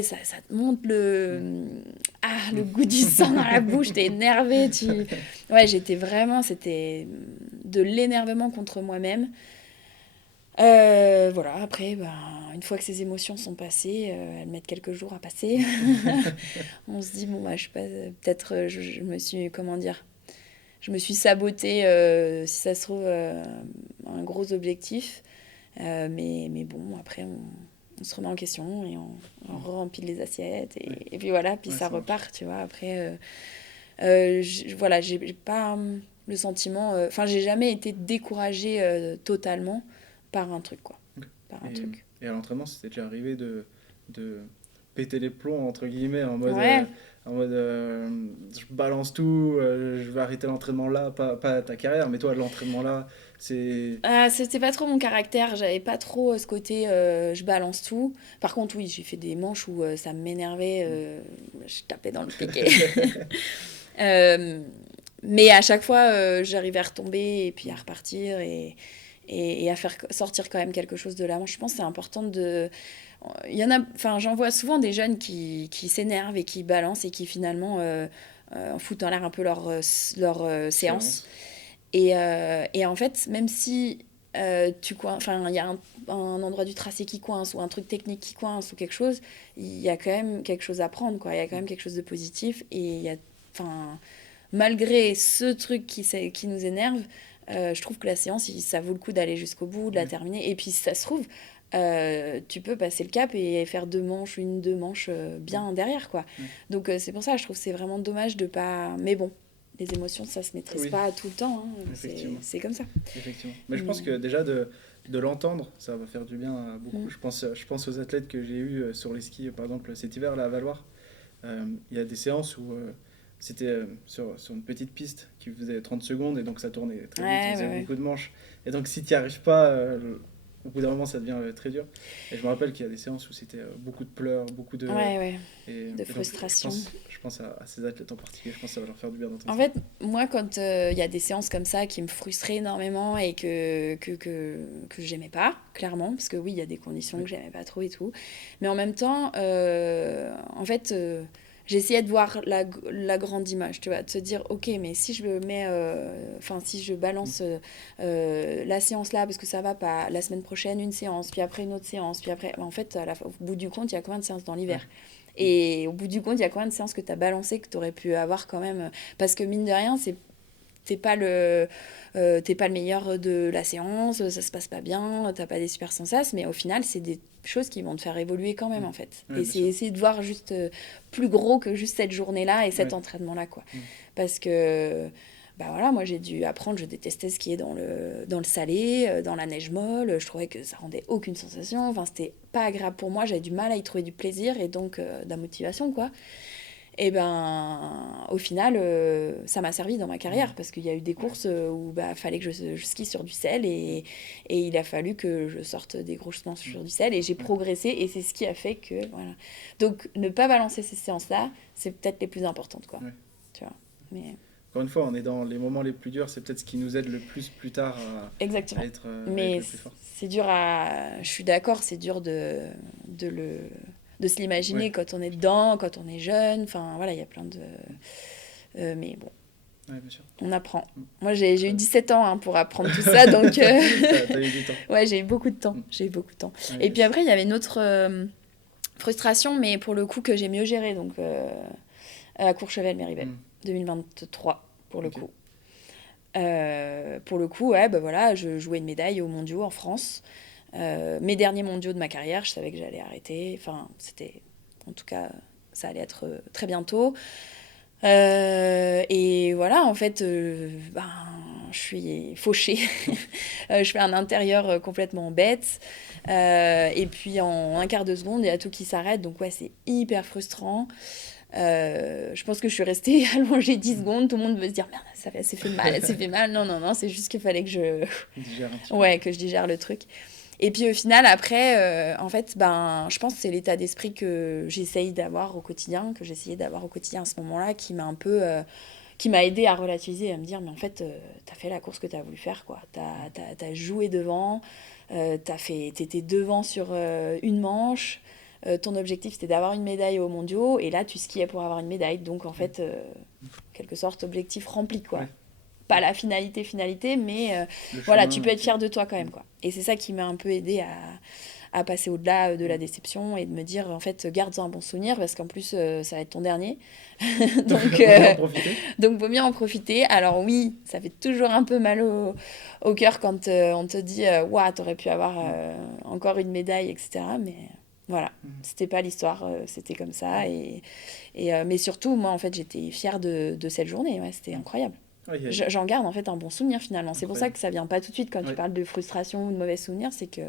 ça te monte le goût du sang dans la bouche, t'es énervé, c'était de l'énervement contre moi-même. Voilà, après, une fois que ces émotions sont passées, elles mettent quelques jours à passer. On se dit, je sais pas, peut-être je me suis, je me suis sabotée, si ça se trouve, un gros objectif. Mais bon, après, on se remet en question et on remplit les assiettes et puis voilà, puis ça repart, tu vois. Après, j'ai pas le sentiment... j'ai jamais été découragée totalement par un truc, quoi. Par un truc. Et à l'entraînement, c'était déjà arrivé de péter les plombs, entre guillemets, en mode... je balance tout, je vais arrêter l'entraînement là, pas ta carrière, mais toi, l'entraînement là, c'est... C'était pas trop mon caractère, j'avais pas trop ce côté je balance tout. Par contre, oui, j'ai fait des manches où ça m'énervait, je tapais dans le piquet. Mais à chaque fois, j'arrivais à retomber et puis à repartir et à faire sortir quand même quelque chose de la manche. Je pense que c'est important de... J'en vois souvent des jeunes qui s'énervent et qui balancent et qui finalement foutent en l'air un peu leur séance. Et en fait, même si il y a un endroit du tracé qui coince ou un truc technique qui coince ou quelque chose, il y a quand même quelque chose à prendre, quoi. Il y a quand même quelque chose de positif et malgré ce truc qui nous énerve, je trouve que la séance, ça vaut le coup d'aller jusqu'au bout, de la terminer. Et puis, si ça se trouve, tu peux passer le cap et faire deux manches bien derrière, quoi. Donc, c'est pour ça, je trouve que c'est vraiment dommage de pas... Mais bon, les émotions, ça se maîtrise pas tout le temps. C'est comme ça. Effectivement. Mais je pense que déjà de l'entendre, ça va faire du bien à beaucoup. Je pense aux athlètes que j'ai eus sur les skis, par exemple cet hiver là, à Valloire. Il y a des séances où c'était sur une petite piste qui faisait 30 secondes et donc ça tournait très vite, on faisait beaucoup de manches. Et donc si tu n'y arrives pas, au bout d'un moment, ça devient très dur. Et je me rappelle qu'il y a des séances où c'était beaucoup de pleurs, beaucoup de... Ouais, Et de donc, frustration. je pense à ces athlètes en particulier, je pense que ça va leur faire du bien d'entendre En ça. fait, moi, quand il y a des séances comme ça qui me frustraient énormément et que j'aimais pas, clairement, parce que oui, il y a des conditions Oui. que j'aimais pas trop et tout, mais en même temps, en fait, j'essayais de voir la grande image, tu vois, de se dire, ok, mais si je me mets, enfin, si je balance la séance là, parce que ça va pas, la semaine prochaine, une séance, puis après une autre séance, puis après, en fait, au bout du compte, il y a combien de séances dans l'hiver? Ouais. Et au bout du compte, il y a combien de séances que tu as balancées que tu aurais pu avoir quand même? Parce que mine de rien, t'es pas le meilleur de la séance, ça se passe pas bien, t'as pas des super sensations, mais au final, c'est des choses qui vont te faire évoluer quand même, en fait. Ouais, Et bien c'est sûr. essayer de voir juste plus gros que juste cette journée-là et cet Ouais. entraînement-là, quoi. Mm. Parce que, bah voilà, moi j'ai dû apprendre, je détestais ce qui est dans le salé, dans la neige molle, je trouvais que ça rendait aucune sensation, enfin c'était pas agréable pour moi, j'avais du mal à y trouver du plaisir et donc de la motivation, quoi. Et ben, au final, ça m'a servi dans ma carrière parce qu'il y a eu des courses où bah fallait que je skie sur du sel et il a fallu que je sorte des grosses sur du sel et j'ai progressé et c'est ce qui a fait que voilà. Donc ne pas balancer ces séances-là, c'est peut-être les plus importantes quoi. Ouais. Tu vois. Mais Encore une fois, on est dans les moments les plus durs, c'est peut-être ce qui nous aide le plus tard exactement. à être Mais le plus fort. c'est dur à je suis d'accord, c'est dur de le de se l'imaginer Ouais. quand on est dedans, quand on est jeune, enfin voilà, il y a plein de mais bon. Ouais, bien sûr. On apprend. Mm. Moi, j'ai eu Très- 17 ans hein, pour apprendre tout ça, donc T'as eu du temps. ouais, j'ai eu beaucoup de temps. Mm. J'ai eu beaucoup de temps. Ouais, Et puis yes. après, il y avait une autre frustration, mais pour le coup que j'ai mieux géré, donc à Courchevel-Méribel, Mm. 2023 pour le Ok. coup. Pour le coup, ouais, bah voilà, je jouais une médaille aux mondiaux en France. Mes derniers mondiaux de ma carrière, je savais que j'allais arrêter. Enfin, c'était, en tout cas, ça allait être très bientôt. Et voilà, en fait, ben, je suis fauchée. Je fais un intérieur complètement bête. Et puis en un quart de seconde, il y a tout qui s'arrête. Donc ouais, c'est hyper frustrant. Je pense que je suis restée allongée 10 secondes. Tout le monde veut se dire, merde, elle s'est fait mal, elle s'est fait mal. Non, non, non, c'est juste qu'il fallait que Digère un petit peu. ouais, que je digère le truc. Et puis au final, après, en fait, ben, je pense que c'est l'état d'esprit que j'essaye d'avoir au quotidien, que j'essayais d'avoir au quotidien à ce moment-là, qui m'a un peu, qui m'a aidé à relativiser, à me dire, mais en fait, t'as fait la course que t'as voulu faire, quoi. T'as joué devant, t'étais devant sur une manche. Ton objectif, c'était d'avoir une médaille aux mondiaux, et là, tu skiais pour avoir une médaille. Donc, en fait, quelque sorte, objectif rempli, quoi. Ouais. Pas la finalité, mais Le voilà, tu chemin, peux être puis... fier de toi quand même, quoi. Et c'est ça qui m'a un peu aidé à passer au-delà de la déception et de me dire, en fait, garde-en un bon souvenir parce qu'en plus, ça va être ton dernier. Donc, donc, vaut mieux en profiter. donc, vaut mieux en profiter. Alors, oui, ça fait toujours un peu mal au cœur quand on te dit, waouh, t'aurais pu avoir encore une médaille, etc. Mais voilà, c'était pas l'histoire, c'était comme ça. Mais surtout, moi, en fait, j'étais fière de cette journée. Ouais, c'était incroyable. Aïe, aïe. J'en garde en fait un bon souvenir finalement. C'est pour ça Incroyable. que ça vient pas tout de suite quand tu Ouais. parles de frustration ou de mauvais souvenirs. C'est que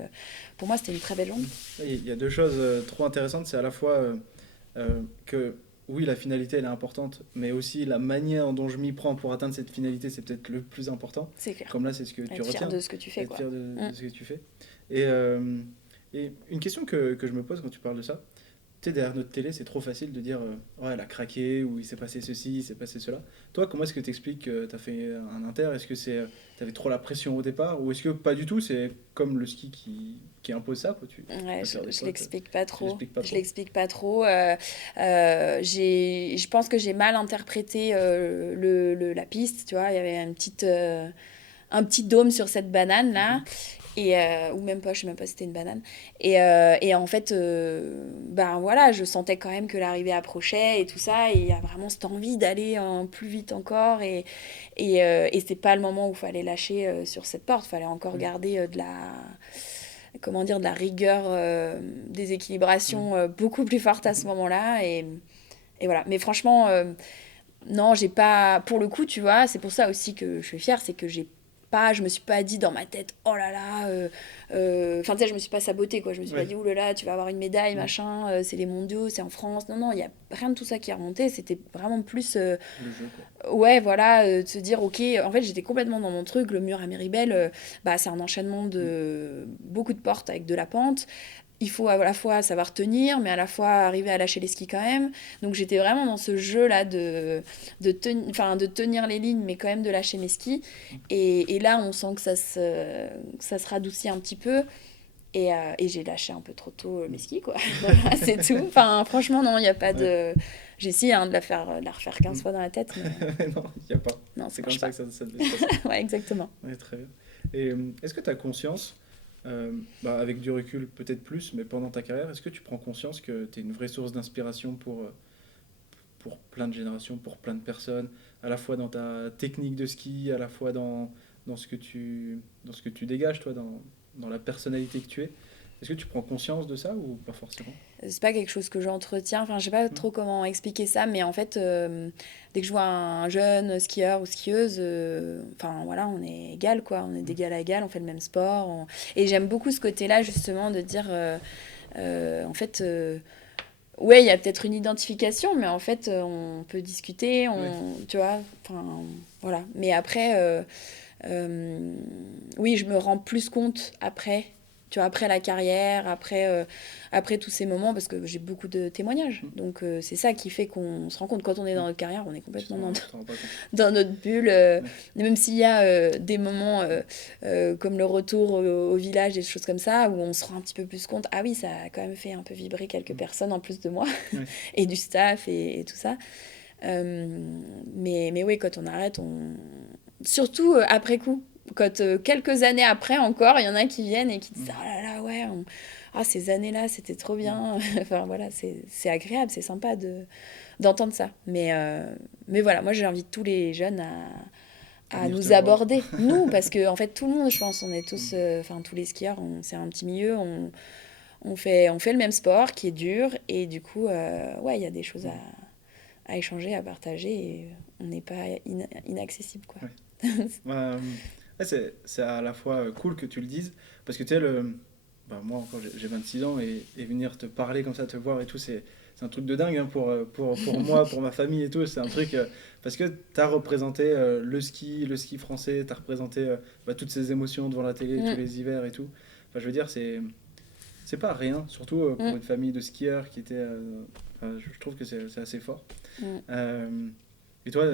pour moi, c'était une très belle journée. Il y a deux choses trop intéressantes. C'est à la fois que, oui, la finalité, elle est importante, mais aussi la manière dont je m'y prends pour atteindre cette finalité, c'est peut-être le plus important. C'est clair. Comme là, c'est ce que tu Être fier retiens. de ce que tu fais, Être quoi. fier de ce que tu fais. Et une question que je me pose quand tu parles de ça, tu sais, derrière notre télé, c'est trop facile de dire ouais, elle a craqué, ou il s'est passé ceci, il s'est passé cela. Toi, comment est-ce que tu expliques que tu as fait un inter? Est-ce que tu avais trop la pression au départ, ou est-ce que pas du tout? C'est comme le ski qui impose ça, quoi. Tu Ouais, peux faire des je fautes. l'explique pas trop. l'expliques pas Je trop. l'explique pas trop. Je pense que j'ai mal interprété la piste. Tu vois, il y avait un petit dôme sur cette banane là. Ou même pas, je sais même pas si c'était une banane. Et en fait, ben voilà, je sentais quand même que l'arrivée approchait et tout ça. Et il y a vraiment cette envie d'aller plus vite encore. Et c'est pas le moment où il fallait lâcher sur cette porte. Il fallait encore garder comment dire, de la rigueur, des équilibrations beaucoup plus fortes à ce moment-là. Et voilà. Mais franchement, non, j'ai pas. Pour le coup, tu vois, c'est pour ça aussi que je suis fière, c'est que j'ai je me suis pas dit dans ma tête, oh là là, enfin, tu sais, je me suis pas sabotée, quoi. Je me suis pas dit, ouh là là, tu vas avoir une médaille, machin, c'est les mondiaux, c'est en France. Non, il y a rien de tout ça qui est remonté. C'était vraiment plus, Le jeu, quoi. ouais, voilà, de se dire, ok, en fait, j'étais complètement dans mon truc. Le mur à Méribel, c'est un enchaînement de beaucoup de portes avec de la pente. Il faut à la fois savoir tenir, mais à la fois arriver à lâcher les skis quand même. Donc j'étais vraiment dans ce jeu-là de tenir les lignes, mais quand même de lâcher mes skis. Et là, on sent que ça se radoucit un petit peu. Et j'ai lâché un peu trop tôt mes skis, quoi. Voilà, c'est tout. Enfin, franchement, non, il n'y a pas de... J'ai essayé de la refaire 15 fois dans la tête, mais... Non, il n'y a pas. Non, C'est comme ça que ça devait se passer. Ouais, exactement. Ouais, très bien. Et est-ce que tu as conscience, avec du recul peut-être plus, mais pendant ta carrière, est-ce que tu prends conscience que tu es une vraie source d'inspiration pour plein de générations, pour plein de personnes, à la fois dans ta technique de ski, à la fois dans ce que tu dégages, toi, dans la personnalité que tu es? Est-ce que tu prends conscience de ça ou pas forcément? C'est pas quelque chose que j'entretiens, enfin je sais pas trop comment expliquer ça, mais en fait dès que je vois un jeune skieur ou skieuse, enfin voilà, on est égal, quoi, on est d'égal à égal, on fait le même sport, et j'aime beaucoup ce côté-là justement de dire en fait ouais, il y a peut-être une identification, mais en fait on peut discuter, tu vois, enfin voilà, mais après oui, je me rends plus compte après, tu vois, après la carrière, après tous ces moments, parce que j'ai beaucoup de témoignages. Donc c'est ça qui fait qu'on se rend compte, quand on est dans notre carrière, on est complètement dans notre bulle. Même s'il y a des moments comme le retour au village, des choses comme ça, où on se rend un petit peu plus compte, ah oui, ça a quand même fait un peu vibrer quelques personnes en plus de moi, et du staff et tout ça. Mais oui, quand on arrête, surtout après coup. Quand quelques années après encore, il y en a qui viennent et qui disent ah là là, ouais, ces années-là, c'était trop bien. Enfin voilà, c'est agréable, c'est sympa d'entendre ça. Mais voilà, moi j'invite tous les jeunes à nous aborder, nous, parce que en fait, tout le monde, je pense, on est tous, enfin tous les skieurs, c'est un petit milieu, on fait le même sport qui est dur, et du coup, ouais, il y a des choses à échanger, à partager, et on n'est pas inaccessible, quoi. Ouais, c'est à la fois cool que tu le dises, parce que tu sais, moi encore j'ai 26 ans, et venir te parler comme ça, te voir et tout, c'est un truc de dingue, hein, pour moi, pour ma famille et tout. C'est un truc, parce que tu as représenté le ski français, tu as représenté toutes ces émotions devant la télé tous les hivers et tout. Enfin, je veux dire, c'est pas rien, surtout pour une famille de skieurs qui était... je trouve que c'est assez fort. Et toi,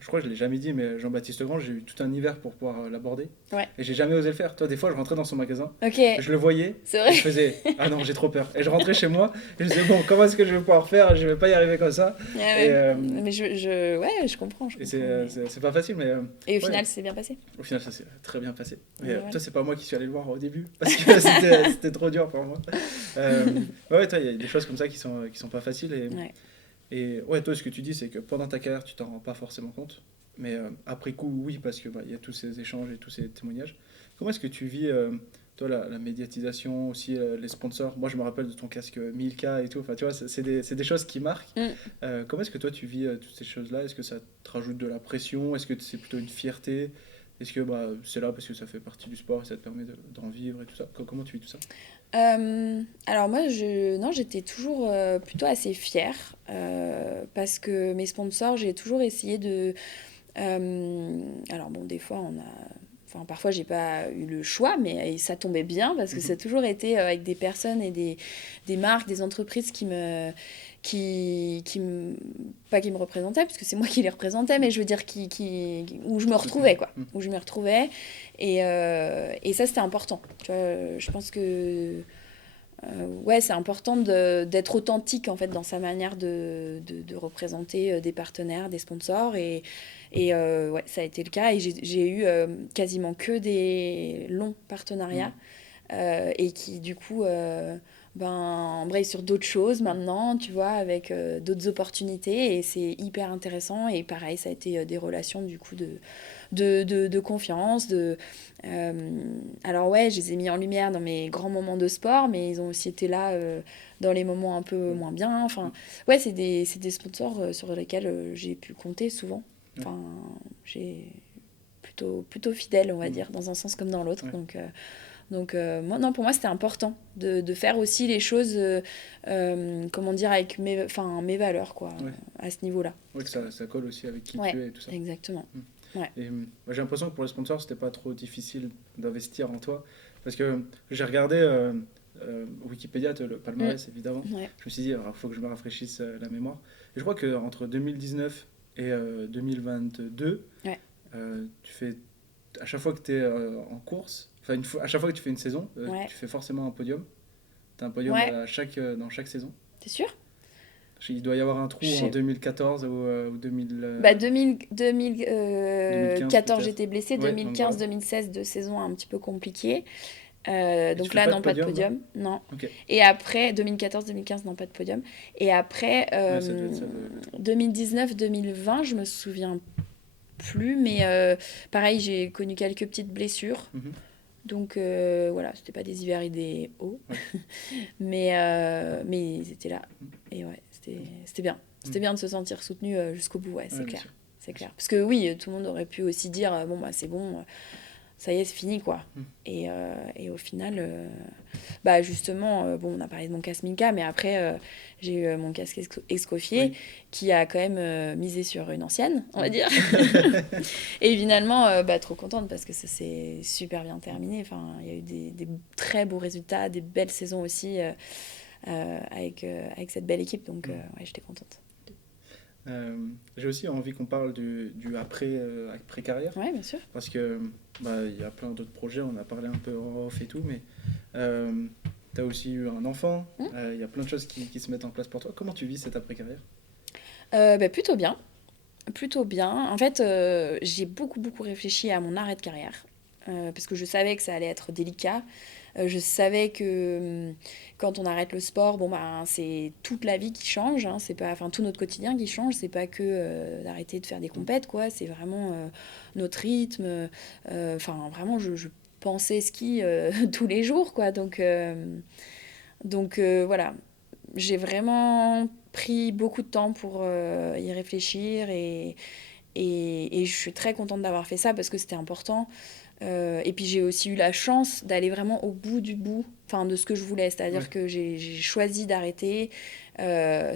je crois que je ne l'ai jamais dit, mais Jean-Baptiste Grand, j'ai eu tout un hiver pour pouvoir l'aborder. Ouais. Et j'ai jamais osé le faire. Toi, des fois, je rentrais dans son magasin, okay. Je le voyais, c'est vrai. et je faisais « Ah non, j'ai trop peur ». Et je rentrais chez moi, et je disais « Bon, comment est-ce que je vais pouvoir faire? Je ne vais pas y arriver comme ça. » Mais je comprends. Et c'est pas facile, mais... et au final, c'est bien passé. Au final, ça s'est très bien passé. Mais toi, c'est pas moi qui suis allé le voir au début, parce que c'était trop dur pour moi. Ouais, toi, il y a des choses comme ça qui sont pas faciles, et ouais, toi, ce que tu dis, c'est que pendant ta carrière, tu t'en rends pas forcément compte. Mais après coup, oui, parce que y a tous ces échanges et tous ces témoignages. Comment est-ce que tu vis, toi, la médiatisation, aussi les sponsors? Moi, je me rappelle de ton casque Milka et tout. Enfin, tu vois, c'est des choses qui marquent. Comment est-ce que toi, tu vis toutes ces choses-là? Est-ce que ça te rajoute de la pression? Est-ce que c'est plutôt une fierté? Est-ce que c'est là parce que ça fait partie du sport et ça te permet d'en vivre et tout ça? Comment tu vis tout ça? Alors moi, j'étais toujours plutôt assez fière parce que mes sponsors, j'ai toujours essayé de... alors bon, des fois, parfois, j'ai pas eu le choix, mais ça tombait bien parce que ça a toujours été avec des personnes et des marques, des entreprises pas qui me représentaient, parce que c'est moi qui les représentais, mais je veux dire où je me retrouvais, quoi. Où je me retrouvais. Et ça, c'était important. Tu vois, je pense que... ouais, c'est important d'être authentique en fait dans sa manière de représenter des partenaires, des sponsors, et ouais, ça a été le cas, et j'ai eu quasiment que des longs partenariats et qui du coup embrayent sur d'autres choses maintenant, tu vois, avec d'autres opportunités, et c'est hyper intéressant. Et pareil, ça a été des relations du coup de confiance, alors ouais, je les ai mis en lumière dans mes grands moments de sport, mais ils ont aussi été là dans les moments un peu moins bien. Enfin, ouais, c'est des sponsors sur lesquels j'ai pu compter souvent. Enfin, j'ai plutôt fidèle, on va dire, dans un sens comme dans l'autre. Ouais. Donc moi, non, pour moi, c'était important de faire aussi les choses, comment dire, avec mes valeurs, quoi, Ouais. à ce niveau-là. Ouais, que ça colle aussi avec qui Ouais, tu es et tout ça. exactement. Ouais. Et moi, j'ai l'impression que pour les sponsors, c'était pas trop difficile d'investir en toi. Parce que j'ai regardé Wikipédia, le palmarès évidemment. Ouais. Je me suis dit, il faut que je me rafraîchisse la mémoire. Et je crois qu'entre 2019 et 2022, Ouais. tu fais, à chaque fois que tu es en course, enfin à chaque fois que tu fais une saison, Ouais. tu fais forcément un podium. Tu as un podium Ouais. dans chaque saison. T'es sûr? Il doit y avoir un trou Je en sais. 2014 ou 2000, Bah, 2015 2014, peut-être. j'étais blessée. Ouais, donc voilà. 2015-2016, 2 saisons un petit peu compliquées. Et tu Donc fais là, pas non, de pas de podium, là? podium. Non. Ok. Et après, 2014-2015, non, pas de podium. Et après, Ouais, ça devait... 2019-2020, je me souviens plus. Mais pareil, j'ai connu quelques petites blessures. Mhm. Donc voilà, c'était pas des hivers idéaux. Ouais. Mais ils étaient là. Et ouais, c'était bien. C'était bien de se sentir soutenu jusqu'au bout, ouais, c'est Ouais, bien clair. sûr. C'est clair. Parce que oui, tout le monde aurait pu aussi dire bon, bah, c'est bon, ça y est, c'est fini, quoi. Mm. Et au final, bah, justement, bon, on a parlé de mon casque Minka, mais après, j'ai eu mon casque Escoffier Oui. qui a quand même misé sur une ancienne, on va dire. Et finalement, bah, trop contente parce que ça s'est super bien terminé. Enfin, il y a eu des très beaux résultats, des belles saisons aussi avec cette belle équipe. Donc, ouais, j'étais contente. J'ai aussi envie qu'on parle du après-carrière. Ouais, bien sûr. Parce que y a plein d'autres projets, on a parlé un peu en off et tout, mais tu as aussi eu un enfant, il y a plein de choses qui se mettent en place pour toi. Comment tu vis cette après-carrière? Bah, plutôt bien. Plutôt bien. En fait, j'ai beaucoup, beaucoup réfléchi à mon arrêt de carrière. Parce que je savais que ça allait être délicat. Je savais que quand on arrête le sport, bon, bah, c'est toute la vie qui change. Hein. C'est pas, enfin, tout notre quotidien qui change. C'est pas que d'arrêter de faire des compètes, quoi. C'est vraiment notre rythme. Enfin, vraiment, je pensais ski tous les jours, quoi. Donc voilà. J'ai vraiment pris beaucoup de temps pour y réfléchir et je suis très contente d'avoir fait ça parce que c'était important. Et puis j'ai aussi eu la chance d'aller vraiment au bout du bout, enfin de ce que je voulais, c'est-à-dire Ouais. que j'ai choisi d'arrêter.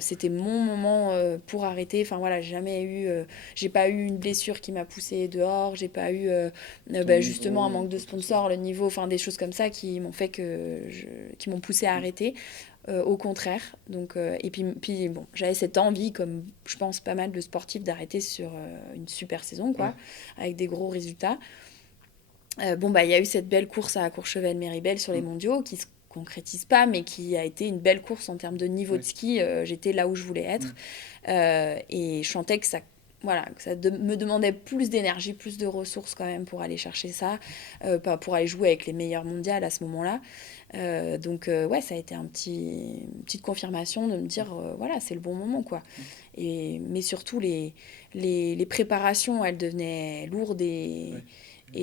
C'était mon moment pour arrêter. Enfin voilà, j'ai pas eu une blessure qui m'a poussée dehors, j'ai pas eu Ton justement un niveau, manque de quoi que ce soit. sponsors, le niveau, enfin des choses comme ça qui m'ont fait qui m'ont poussé à arrêter. Au contraire. Donc, et puis bon, j'avais cette envie, comme je pense pas mal de sportifs, d'arrêter sur une super saison, quoi, Ouais. avec des gros résultats. Bon, bah, il y a eu cette belle course à Courchevel-Méribel sur les mondiaux qui se concrétise pas, mais qui a été une belle course en termes de niveau de ski. J'étais là où je voulais être. Et je sentais que ça, voilà, que ça me demandait plus d'énergie, plus de ressources quand même pour aller chercher ça, pour aller jouer avec les meilleurs mondiales à ce moment-là. Donc ouais, ça a été une petite confirmation de me dire, voilà, c'est le bon moment, quoi. Mais surtout, les préparations, elles devenaient lourdes et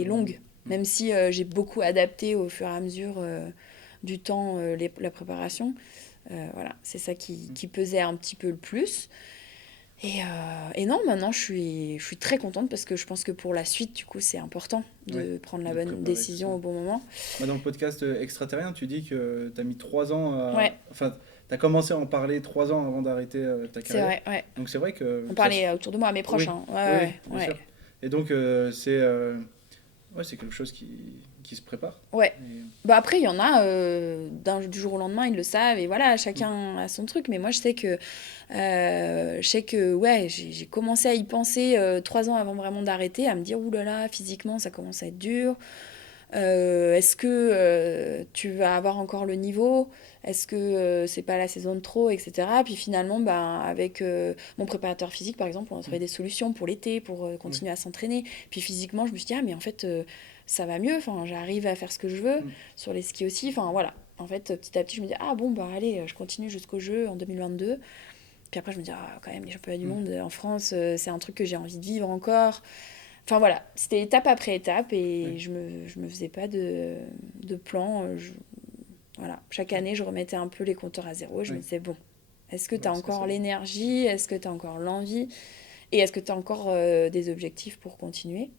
longues. Même si j'ai beaucoup adapté au fur et à mesure du temps la préparation. Voilà, c'est ça qui pesait un petit peu le plus. Et non, maintenant je suis très contente parce que je pense que pour la suite, du coup, c'est important de prendre la de bonne préparer décision tout ça. au bon moment. Dans le podcast Extraterrien, tu dis que tu as mis 3 ans à... Ouais, Enfin, tu as commencé à en parler 3 ans avant d'arrêter ta c'est carrière. vrai, ouais. Donc c'est vrai que On ça se... parlait autour de moi, à mes proches, Oui, hein. oui, Ouais, oui, bien ouais, sûr. Et donc c'est quelque chose qui se prépare. ouais. Et- Bah après, il y en a, du jour au lendemain, ils le savent, et voilà, chacun a son truc. Mais moi, je sais que ouais, j'ai commencé à y penser 3 ans avant vraiment d'arrêter, à me dire, ouh là là, physiquement, ça commence à être dur. Est-ce que tu vas avoir encore le niveau? Est-ce que c'est pas la saison de trop, etc. Puis finalement, ben, avec mon préparateur physique, par exemple, on a trouvé des solutions pour l'été, pour Oui. continuer à s'entraîner. Puis physiquement, je me suis dit, ah, mais en fait, ça va mieux. Enfin, j'arrive à faire ce que je veux sur les skis aussi. Enfin, voilà. En fait, petit à petit, je me dis, ah bon, bah allez, je continue jusqu'au jeu en 2022. Puis après, je me dis, ah, quand même, les championnats du monde en France, c'est un truc que j'ai envie de vivre encore. Enfin voilà, c'était étape après étape et Oui. je me faisais pas de plan. Voilà. Chaque année, je remettais un peu les compteurs à zéro. Je me Oui. disais, bon, est-ce que tu as Ouais, c'est encore ça. l'énergie? Est-ce que tu as encore l'envie? Et est-ce que tu as encore des objectifs pour continuer?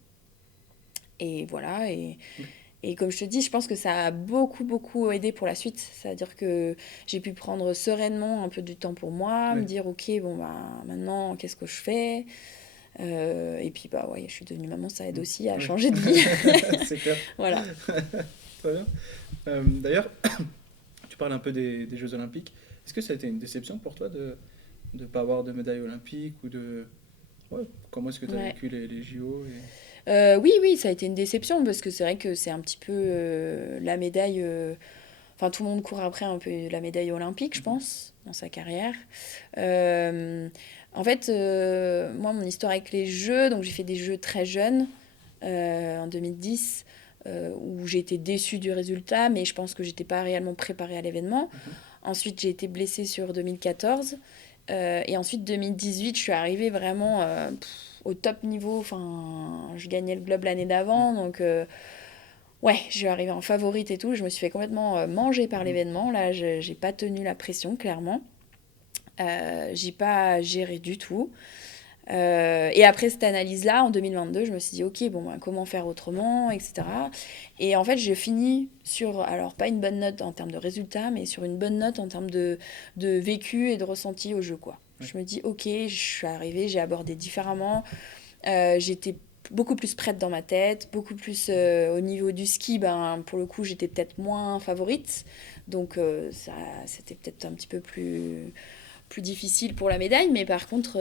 Et voilà, et comme je te dis, je pense que ça a beaucoup, beaucoup aidé pour la suite. C'est-à-dire que j'ai pu prendre sereinement un peu du temps pour moi, me dire, ok, bon, bah, maintenant, qu'est-ce que je fais? Et puis, bah, ouais, je suis devenue maman, ça aide aussi à changer de vie. C'est clair. Voilà. Très bien. D'ailleurs, tu parles un peu des Jeux Olympiques. Est-ce que ça a été une déception pour toi de ne pas avoir de médaille olympique ou de... Ouais, comment est-ce que tu as vécu les JO Oui, ça a été une déception parce que c'est vrai que c'est un petit peu la médaille. Enfin, tout le monde court après un peu la médaille olympique, je pense, dans sa carrière. En fait, moi, mon histoire avec les Jeux, donc j'ai fait des Jeux très jeunes en 2010. Où j'ai été déçue du résultat, mais je pense que j'étais pas réellement préparée à l'événement. Ensuite, j'ai été blessée sur 2014. Et ensuite, 2018, je suis arrivée vraiment au top niveau. Enfin, je gagnais le Globe l'année d'avant. Donc, ouais, je suis arrivée en favorite et tout. Je me suis fait complètement manger par l'événement. Là, j'ai pas tenu la pression, clairement. J'ai pas géré du tout. Et après cette analyse-là, en 2022, je me suis dit, ok, bon, ben, comment faire autrement, etc. Et en fait, j'ai fini sur, alors pas une bonne note en termes de résultats, mais sur une bonne note en termes de vécu et de ressenti au jeu, quoi. Je me dis, ok, je suis arrivée, j'ai abordé différemment. J'étais beaucoup plus prête dans ma tête, beaucoup plus au niveau du ski, ben, pour le coup, j'étais peut-être moins favorite. Donc, ça, c'était peut-être un petit peu plus difficile pour la médaille, mais par contre,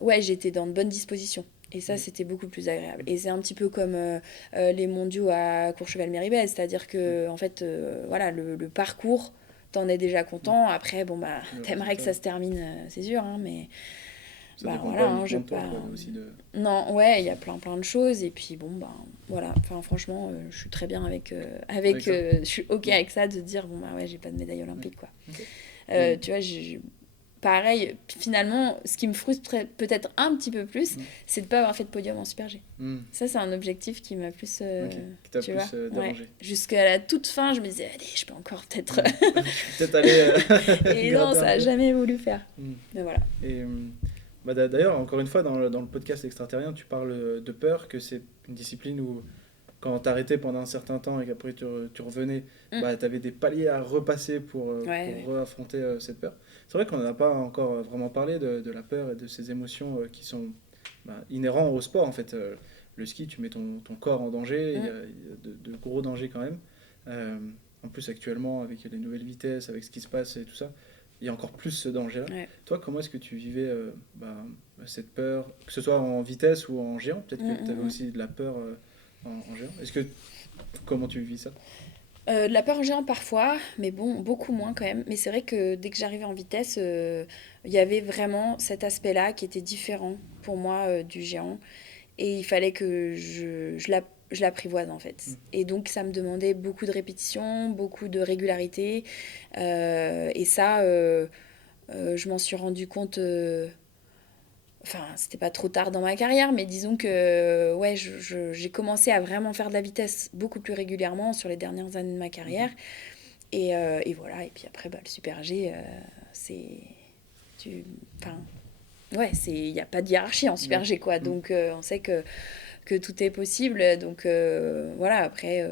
ouais, j'étais dans de bonnes dispositions. Et ça, c'était beaucoup plus agréable. Et c'est un petit peu comme les mondiaux à Courchevel-Méribel, c'est-à-dire que, en fait, voilà, le parcours, t'en es déjà content. Après, bon, bah, t'aimerais que ça se termine, c'est sûr, hein, mais ça bah, dépend voilà, pas hein, je uniquement de toi, pas... quoi, mais aussi de... Non, ouais, il y a plein de choses. Et puis, bon, bah, voilà. Enfin, franchement, je suis très bien avec je suis OK avec ça, de dire, bon, bah, ouais, j'ai pas de médaille olympique, quoi. Okay. Tu vois, pareil, finalement, ce qui me frustrait peut-être un petit peu plus, c'est de ne pas avoir fait de podium en Super G. Ça, c'est un objectif qui m'a plus, qui t'a tu plus vois, dérangé. Ouais. Jusqu'à la toute fin, je me disais, allez, je peux encore peut-être... peut-être aller Et non, ça n'a jamais voulu faire. Mais voilà. Et bah, d'ailleurs, encore une fois, dans le podcast Extraterrien, tu parles de peur, que c'est une discipline où quand t'arrêtais pendant un certain temps et qu'après tu revenais, bah, t'avais des paliers à repasser pour réaffronter cette peur. C'est vrai qu'on n'en a pas encore vraiment parlé de la peur et de ces émotions qui sont inhérents au sport. En fait, le ski, tu mets ton corps en danger, il y a de gros dangers quand même. En plus, actuellement, avec les nouvelles vitesses, avec ce qui se passe et tout ça, il y a encore plus ce danger-là. Toi, comment est-ce que tu vivais cette peur, que ce soit en vitesse ou en géant? Peut-être que tu avais aussi de la peur en géant. Comment tu vis ça? De la peur en géant parfois, mais bon, beaucoup moins quand même. Mais c'est vrai que dès que j'arrivais en vitesse, il y avait vraiment cet aspect-là qui était différent pour moi du géant. Et il fallait que je l'apprivoise en fait. Et donc ça me demandait beaucoup de répétitions, beaucoup de régularité. Et ça, je m'en suis rendu compte... Enfin, c'était pas trop tard dans ma carrière, mais disons que ouais, j'ai commencé à vraiment faire de la vitesse beaucoup plus régulièrement sur les dernières années de ma carrière. Et voilà, et puis après, bah, le Super G, c'est... Enfin, ouais, il n'y a pas de hiérarchie en Super G, quoi. Donc, on sait que tout est possible. Donc, voilà, après,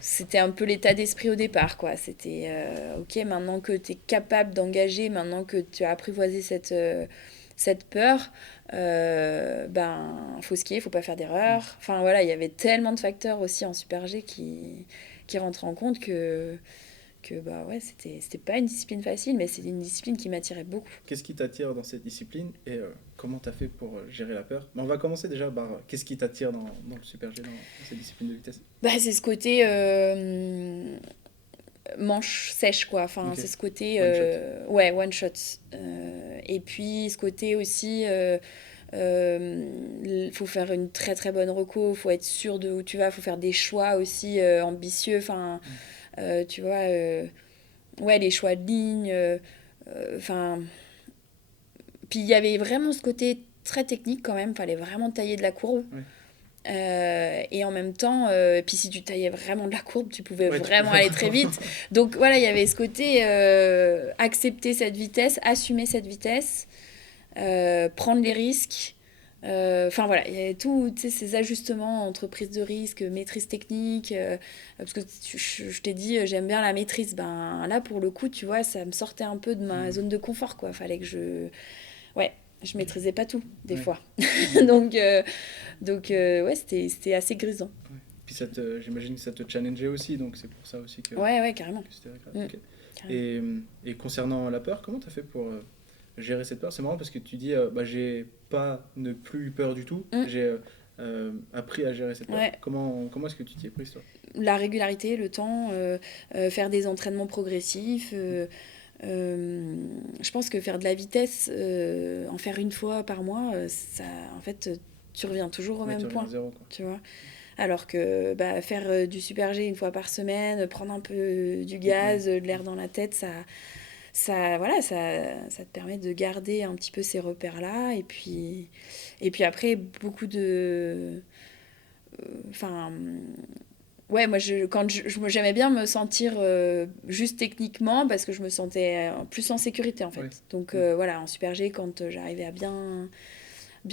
c'était un peu l'état d'esprit au départ, quoi. C'était, ok, maintenant que tu es capable d'engager, maintenant que tu as apprivoisé cette peur, ben, faut skier, faut pas faire d'erreur. Enfin, voilà, il y avait tellement de facteurs aussi en Super G qui rentraient en compte que bah ouais, c'était pas une discipline facile, mais c'est une discipline qui m'attirait beaucoup. Qu'est-ce qui t'attire dans cette discipline et comment tu as fait pour gérer la peur? On va commencer déjà par qu'est-ce qui t'attire dans le Super G, dans cette discipline de vitesse? Bah, c'est ce côté manche sèche, quoi. Enfin, c'est ce côté... ouais, one shot. Et puis, ce côté aussi... il faut faire une très très bonne reco, il faut être sûr de où tu vas, il faut faire des choix aussi ambitieux. Enfin, tu vois... ouais, les choix de ligne. Enfin... puis il y avait vraiment ce côté très technique quand même, il fallait vraiment tailler de la courbe. Et en même temps, puis si tu taillais vraiment de la courbe, tu pouvais vraiment aller très vite. Donc voilà, il y avait ce côté accepter cette vitesse, assumer cette vitesse, prendre les risques, Enfin voilà, il y a tous ces ajustements entre prise de risque, maîtrise technique. Parce que je t'ai dit, j'aime bien la maîtrise. Ben là, pour le coup, tu vois, ça me sortait un peu de ma zone de confort, quoi. Fallait que je. Ouais, je maîtrisais pas tout, des Ouais. fois. donc, ouais, c'était assez grisant. Ouais. Puis j'imagine que ça te challengeait aussi, donc c'est pour ça aussi que Ouais, carrément. c'était agréable. Mm, Ok. carrément. Et concernant la peur, comment tu as fait pour gérer cette peur? C'est marrant parce que tu dis, bah, j'ai pas ne plus eu peur du tout, Mm, j'ai appris à gérer cette peur. ouais. Comment est-ce que tu t'y es prise, toi? La régularité, le temps, faire des entraînements progressifs. Je pense que faire de la vitesse, en faire une fois par mois, ça, en fait, tu reviens toujours au Ouais, tu même reviens à point, zéro, quoi. tu vois. Alors que bah, faire du super G une fois par semaine, prendre un peu du Ouais. gaz, de l'air dans la tête, voilà, ça te permet de garder un petit peu ces repères-là. Et puis après, beaucoup de... Enfin, ouais, moi, j'aimais bien me sentir juste techniquement parce que je me sentais plus en sécurité, en Ouais. fait. Donc Mm. voilà, en super G, quand j'arrivais à bien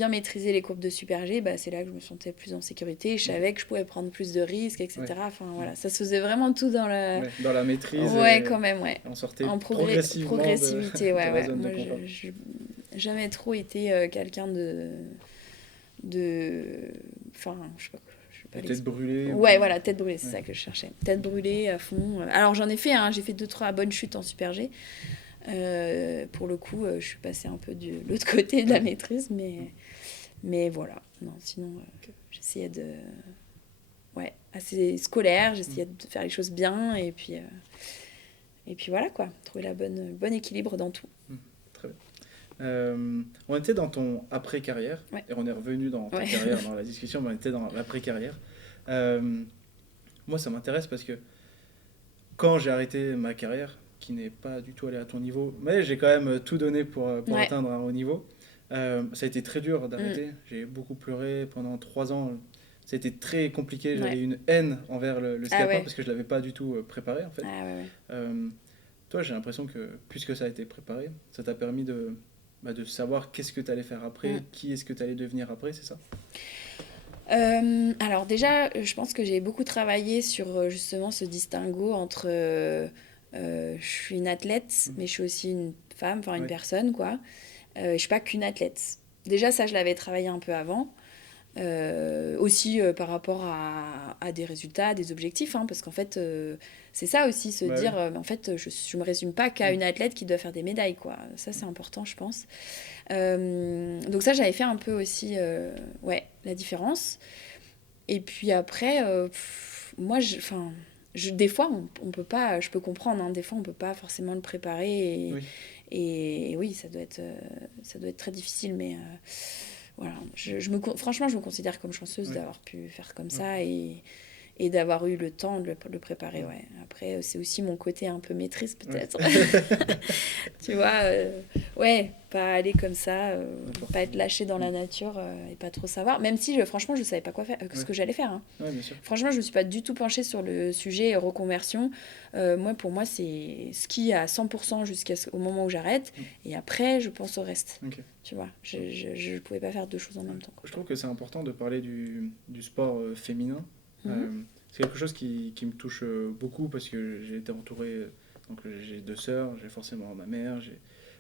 maîtriser les courbes de super G, bah, c'est là que je me sentais plus en sécurité. Je Ok. savais que je pouvais prendre plus de risques, Ouais. etc. Enfin, Mm. voilà, ça se faisait vraiment tout dans la... Ouais. Dans la maîtrise, Ouais, et quand même, ouais. on sortait En progressivement progressivité, de ouais, la ouais. zone de Moi, confort. je jamais trop été quelqu'un de... Enfin, je sais pas De tête l'expliquer. brûlée ou... Ouais, voilà, tête brûlée, c'est Ouais. ça que je cherchais. Tête brûlée à fond. Alors j'en ai fait, hein, j'ai fait 2-3 bonnes chutes en super G. Pour le coup, je suis passée un peu de l'autre côté de la Ok. maîtrise, mais voilà. Non, sinon, j'essayais de... Ouais, assez scolaire, Mm. j'essayais de faire les choses bien, et puis voilà, quoi. Trouver le bon équilibre dans tout. Mm. Très bien. On était dans ton après-carrière, Ouais. et on est revenu dans ta Ouais. carrière, dans la discussion, mais on était dans l'après-carrière. Euh, Moi, ça m'intéresse parce que quand j'ai arrêté ma carrière, qui n'est pas du tout allée à ton niveau, mais j'ai quand même tout donné pour Ouais. atteindre un haut niveau, ça a été très dur Mm. d'arrêter. J'ai beaucoup pleuré pendant 3 ans. Ça a été très compliqué. J'avais Ouais. une haine envers le ski Ah alpin ouais. parce que je ne l'avais pas du tout préparé, en fait. Ah ouais. Euh, Toi, j'ai l'impression que puisque ça a été préparé, ça t'a permis de savoir qu'est-ce que tu allais faire après, Mm. qui est-ce que tu allais devenir après, c'est ça? Alors déjà, je pense que j'ai beaucoup travaillé sur justement ce distinguo entre je suis une athlète, mais je suis aussi une femme, enfin une Ouais. personne, quoi. Je suis pas qu'une athlète. Déjà, ça, je l'avais travaillé un peu avant. Aussi par rapport à des résultats, des objectifs, hein, parce qu'en fait, c'est ça aussi, se Bah oui. dire, en fait, je me résume pas qu'à une athlète qui doit faire des médailles, quoi. Ça, c'est important, je pense. Donc ça, j'avais fait un peu aussi, ouais, la différence. Et puis après, moi, des fois, on peut pas, je peux comprendre, hein, des fois, on peut pas forcément le préparer. Oui. Et oui, ça doit être très difficile, mais voilà. Franchement, je me considère comme chanceuse Ouais. d'avoir pu faire comme Ouais. ça et d'avoir eu le temps de le préparer, Ouais. ouais. Après, c'est aussi mon côté un peu maîtrise, Ouais. peut-être. Tu vois, ouais, pas aller comme ça, N'importe pas être où. lâché dans la Mm. nature et pas trop savoir. Même si, franchement, je savais pas quoi faire, ce Ouais. que j'allais faire, hein. Ouais, bien sûr. Franchement, je me suis pas du tout penchée sur le sujet reconversion. Pour moi, c'est ski à 100% jusqu'au moment où j'arrête. Mm. Et après, je pense au reste. Ok. Tu vois, je pouvais pas faire deux choses en même temps, quoi. Je trouve que c'est important de parler du sport féminin. Mhm. C'est quelque chose qui me touche beaucoup parce que j'ai été entouré, donc j'ai 2 sœurs, j'ai forcément ma mère,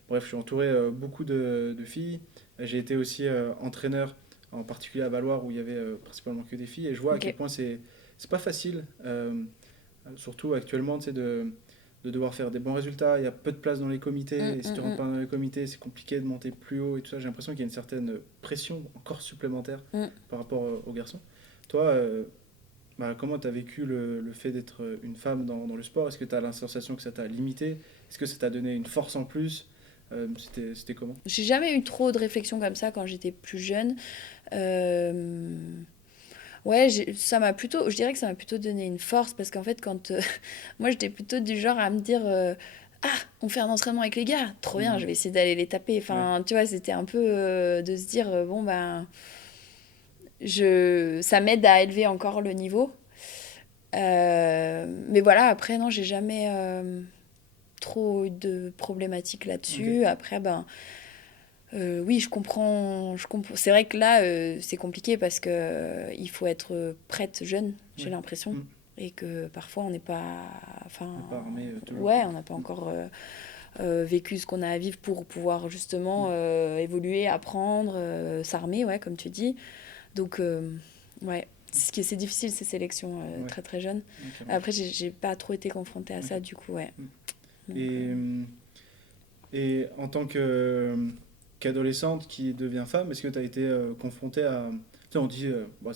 bref, je suis entouré beaucoup de filles. J'ai été aussi entraîneur, en particulier à Valloire où il y avait principalement que des filles, et je vois à quel Ok. point c'est pas facile, surtout actuellement, tu sais, de devoir faire des bons résultats. Il y a peu de place dans les comités, et si tu rentres pas dans les comités, c'est compliqué de monter plus haut et tout ça. J'ai l'impression qu'il y a une certaine pression encore supplémentaire Mm. par rapport aux garçons. Toi, comment tu as vécu le fait d'être une femme dans le sport? Est-ce que tu as la sensation que ça t'a limité? Est-ce que ça t'a donné une force en plus? C'était comment? J'ai jamais eu trop de réflexions comme ça quand j'étais plus jeune. Euh, Ouais, je dirais que ça m'a plutôt donné une force parce qu'en fait, moi j'étais plutôt du genre à me dire ah, on fait un entraînement avec les gars, trop bien, je Mhm. vais essayer d'aller les taper. Ouais. Enfin, tu vois, c'était un peu de se dire bon, ben, ça m'aide à élever encore le niveau. Mais voilà, après, non, j'ai jamais trop eu de problématiques Ok. là-dessus. Après, ben, Oui, je comprends. C'est vrai que là, c'est compliqué parce que il faut être prête jeune, j'ai Ouais. l'impression. Mm. Et que parfois, on n'est pas... Enfin, On n'est pas armé toujours. ouais, on n'a pas encore vécu ce qu'on a à vivre pour pouvoir justement évoluer, apprendre, s'armer, ouais, comme tu dis. Donc, ouais, c'est difficile ces sélections Ouais. très très jeunes. Ok. Après, j'ai pas trop été confrontée à ça, Ok. du coup, ouais. Mm. Donc, Et en tant qu'adolescente qui devient femme, est-ce que tu as été confrontée à... Tu sais, on dit, bon,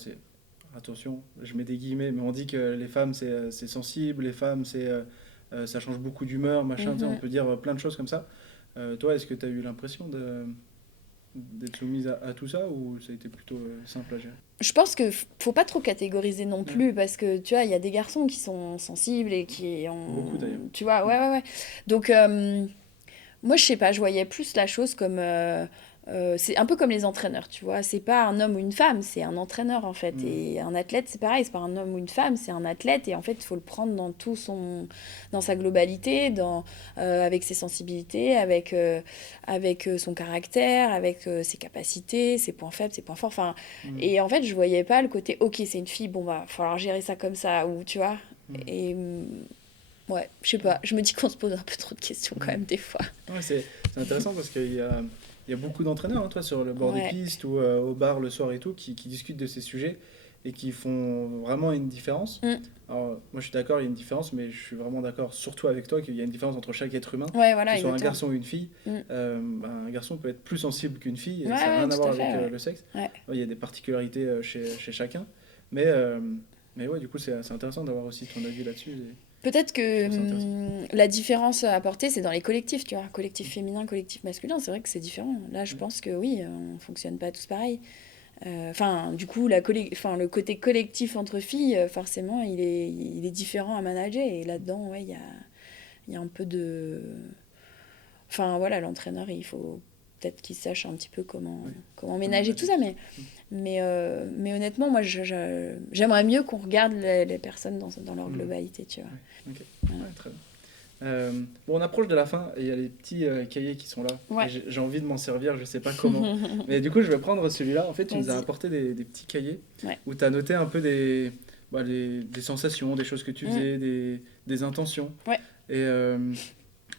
attention, je mets des guillemets, mais on dit que les femmes, c'est sensible, les femmes, ça change beaucoup d'humeur, machin, tu sais, on mhm. peut dire plein de choses comme ça. Toi, est-ce que tu as eu l'impression d'être soumise à tout ça, ou ça a été plutôt simple à gérer? Je pense que faut pas trop catégoriser non Ouais. plus parce que tu vois, il y a des garçons qui sont sensibles et qui Beaucoup ont. d'ailleurs. Tu vois, Mm. ouais, ouais, ouais. Donc, moi, je sais pas, je voyais plus la chose comme. C'est un peu comme les entraîneurs, tu vois. C'est pas un homme ou une femme, c'est un entraîneur en fait. Mm. Et un athlète, c'est pareil, c'est pas un homme ou une femme, c'est un athlète. Et en fait, il faut le prendre dans sa globalité, avec ses sensibilités, avec son caractère, avec ses capacités, ses points faibles, ses points forts. Enfin, Mm. et en fait, je voyais pas le côté, ok, c'est une fille, bon, va falloir gérer ça comme ça, ou tu vois. Mm. Et ouais, je sais pas, je me dis qu'on se pose un peu trop de questions quand Mm. même des fois. Ouais, c'est intéressant parce qu'il y a beaucoup d'entraîneurs, hein, toi, sur le bord des Ouais. pistes ou au bar le soir et tout, qui discutent de ces sujets et qui font vraiment une différence. Mm. Alors, moi, je suis d'accord, il y a une différence, mais je suis vraiment d'accord, surtout avec toi, qu'il y a une différence entre chaque être humain, Ouais, que voilà, ce soit un exactement. garçon ou une fille. Mm. Un garçon peut être plus sensible qu'une fille Ouais, et ça n'a ouais, rien à tout voir à fait, avec ouais. le sexe. Ouais. Ouais, il y a des particularités chez chacun, mais, euh, mais ouais, du coup, c'est intéressant d'avoir aussi ton avis là-dessus. Peut-être Je que trouve ça intéressant. la différence à apporter, c'est dans les collectifs, tu vois. Collectif féminin, collectif masculin, c'est vrai que c'est différent. Là, je Mm. pense que oui, on fonctionne pas tous pareil. Enfin, du coup, le côté collectif entre filles, forcément, il est différent à manager. Et là-dedans, ouais, il y a un peu de... Enfin, voilà, l'entraîneur, il faut peut-être qu'il sache un petit peu comment, Ouais, comment faut ménager tout manager ça. tout ça. Mais honnêtement, moi, j'aimerais mieux qu'on regarde les personnes dans leur Mm. globalité, tu vois. Ouais, ok. Voilà. Ouais, très bien. Bon, on approche de la fin et il y a les petits cahiers qui sont là. Ouais. Et j'ai envie de m'en servir, je sais pas comment. Mais du coup, je vais prendre celui-là. En fait, tu nous as Vas-y. apporté des petits cahiers Ouais. où tu as noté un peu des sensations, des choses que tu Mm. faisais, des intentions. Ouais. Et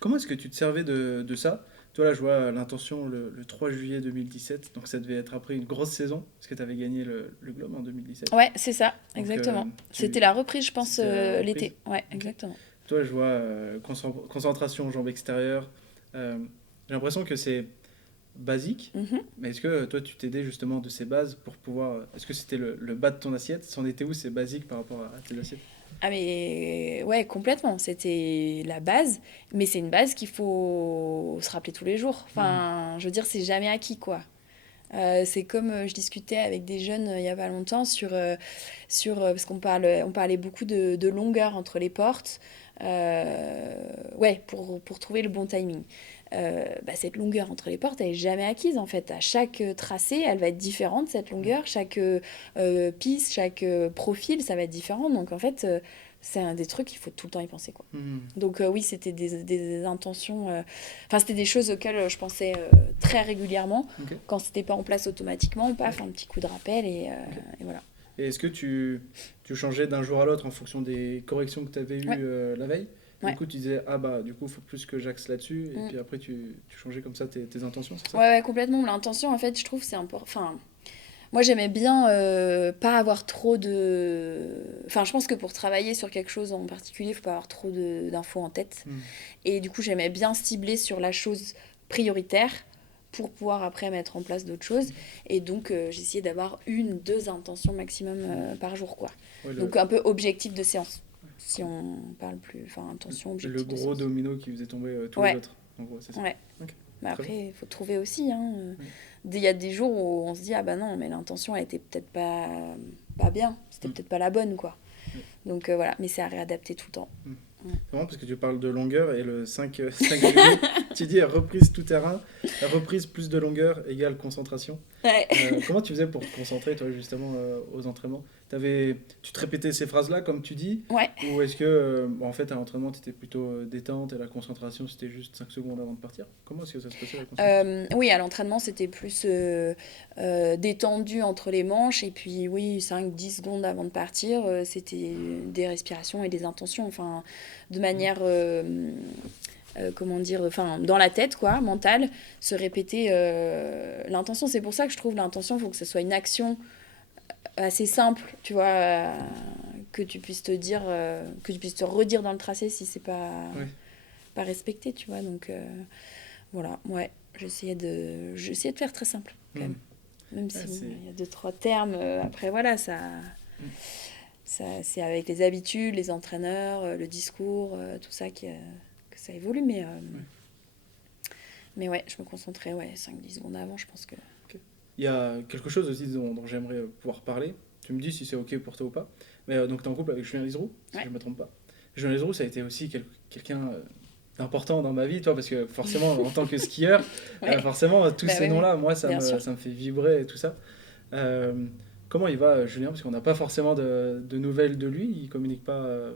comment est-ce que tu te servais de ça? Toi, là, je vois l'intention le 3 juillet 2017, donc ça devait être après une grosse saison, parce que tu avais gagné le Globe en 2017. Ouais, c'est ça, Donc, exactement. C'était la reprise, je pense, c'était la reprise. l'été. Ouais, Ok. exactement. Toi, je vois concentration, jambes extérieures. J'ai l'impression que c'est basique, Mhm. mais est-ce que toi, tu t'aidais justement de ces bases pour pouvoir... Est-ce que c'était le bas de ton assiette? C'en était où ces basiques par rapport à tes assiettes? Ah mais ouais, complètement. C'était la base, mais c'est une base qu'il faut se rappeler tous les jours. Enfin, je veux dire, c'est jamais acquis, quoi. C'est comme je discutais avec des jeunes il y a pas longtemps parce on parlait beaucoup de longueur entre les portes. Ouais, pour trouver le bon timing. Cette longueur entre les portes, elle est jamais acquise en fait. À chaque tracé, elle va être différente cette longueur. Chaque piste, chaque profil, ça va être différent. Donc en fait, c'est un des trucs, il faut tout le temps y penser, quoi. Mhm. Donc oui, c'était des intentions. Enfin, c'était des choses auxquelles je pensais très régulièrement. Ok. Quand c'était pas en place automatiquement, paf, un petit coup de rappel Ok. et voilà. Et est-ce que tu changeais d'un jour à l'autre en fonction des corrections que tu avais eues Ouais. la veille? Et Ouais. du coup, tu disais, ah bah, du coup, il faut plus que j'axe là-dessus. Et Mm. puis après, tu changeais comme ça tes intentions, c'est ça? Ouais, ouais, complètement. L'intention, en fait, je trouve, c'est important. Enfin, moi, j'aimais bien pas avoir trop de... Enfin, je pense que pour travailler sur quelque chose en particulier, il faut pas avoir trop d'infos en tête. Mhm. Et du coup, j'aimais bien cibler sur la chose prioritaire pour pouvoir après mettre en place d'autres choses. Et donc, j'essayais d'avoir 1, 2 intentions maximum par jour, quoi. Ouais, Donc, un peu objectif de séance. Si on parle plus... Enfin, intention, le objectif de gros séance. domino qui faisait tomber tous Ouais. les autres. En gros, c'est ça. Ouais. Ok. Mais Très après, il faut trouver aussi. Hein. Ouais. Il y a des jours où on se dit, ah bah non, mais l'intention, elle était peut-être pas bien. C'était Mm. peut-être pas la bonne, quoi. Ouais. Donc voilà, mais c'est à réadapter tout le temps. C'est marrant parce que tu parles de longueur et le 5 juillet, Tu dis reprise tout terrain, reprise plus de longueur égale concentration. Ouais. Comment tu faisais pour te concentrer, toi, justement, aux entraînements? Tu te répétais ces phrases-là, comme tu dis? Ouais. Ou est-ce que, en fait, à l'entraînement, tu étais plutôt détente et la concentration, c'était juste 5 secondes avant de partir? Comment est-ce que ça se passait, la concentration? Oui, à l'entraînement, c'était plus détendu entre les manches. Et puis, oui, 5-10 secondes avant de partir, c'était des respirations et des intentions. Enfin, de manière, comment dire, enfin, dans la tête, quoi, mentale, se répéter l'intention. C'est pour ça que je trouve l'intention, il faut que ce soit une action assez simple, tu vois, que tu puisses te dire, que tu puisses te redire dans le tracé si c'est Ouais. pas respecté, tu vois. Donc, voilà, ouais, j'essayais de faire très simple, quand même. Même si il y a 2-3 termes, après, voilà, c'est avec les habitudes, les entraîneurs, le discours, tout ça que ça évolue. Mais ouais, je me concentrais 5-10 secondes avant, je pense que... Il y a quelque chose aussi dont j'aimerais pouvoir parler. Tu me dis si c'est OK pour toi ou pas. Mais donc, tu es en couple avec Julien Lizeroux, si je ne me trompe pas. Julien Lizeroux, ça a été aussi quelqu'un d'important dans ma vie, toi, parce que forcément, en tant que skieur, forcément, tous ces noms-là, moi, ça me fait vibrer et tout ça. Comment il va, Julien? Parce qu'on n'a pas forcément de nouvelles de lui. Il ne communique pas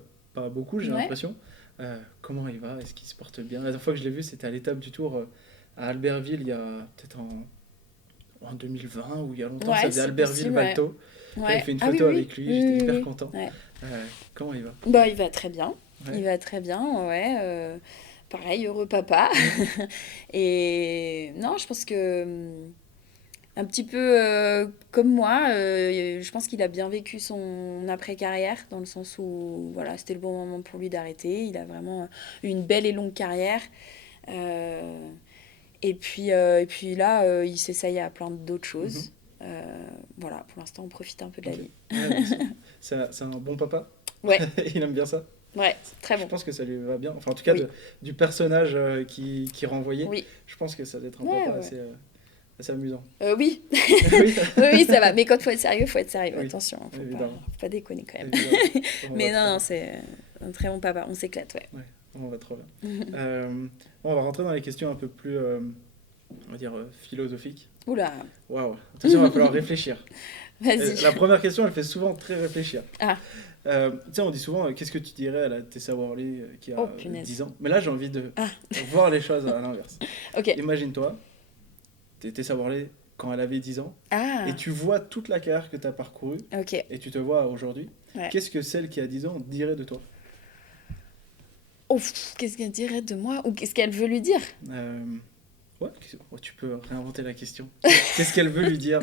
beaucoup, j'ai l'impression. Comment il va? Est-ce qu'il se porte bien? La dernière fois que je l'ai vu, c'était à l'étape du Tour à Albertville, il y a peut-être en 2020 ou il y a longtemps, ça faisait Albertville-Malto. J'avais fait une photo avec lui, j'étais hyper content. Ouais. Comment il va? Bah, il va très bien. Ouais. Il va très bien, ouais. Pareil, heureux papa. Et non, je pense que un petit peu comme moi, je pense qu'il a bien vécu son après-carrière, dans le sens où voilà, c'était le bon moment pour lui d'arrêter. Il a vraiment eu une belle et longue carrière. Et puis là, il s'essaye à plein d'autres choses. Voilà, pour l'instant, on profite un peu de la vie. C'est un bon papa. Ouais. Il aime bien ça. Ouais, très bon. Je pense que ça lui va bien. Enfin, en tout cas, du personnage qui renvoyait, je pense que ça doit être un papa assez amusant. Oui. Oui, ça va. Mais quand il faut être sérieux, il faut être sérieux. Oui. Attention, il ne faut pas déconner quand même. Mais non, c'est un très bon papa. On s'éclate, ouais. On va trop bien. On va rentrer dans les questions un peu plus, on va dire, philosophiques. Oula. Waouh. Attention, il va falloir réfléchir. Vas-y. La première question, elle fait souvent très réfléchir. Ah. Tu sais, on dit souvent, qu'est-ce que tu dirais à la Tessa Worley qui a 10 ans? Mais là, j'ai envie de voir les choses à l'inverse. Okay. Imagine-toi, Tessa Worley quand elle avait 10 ans, et tu vois toute la carrière que tu as parcourue, et tu te vois aujourd'hui. Ouais. Qu'est-ce que celle qui a 10 ans dirait de toi? Qu'est-ce qu'elle dirait de moi? Ou qu'est-ce qu'elle veut lui dire? Ouais, tu peux réinventer la question. Qu'est-ce qu'elle veut lui dire?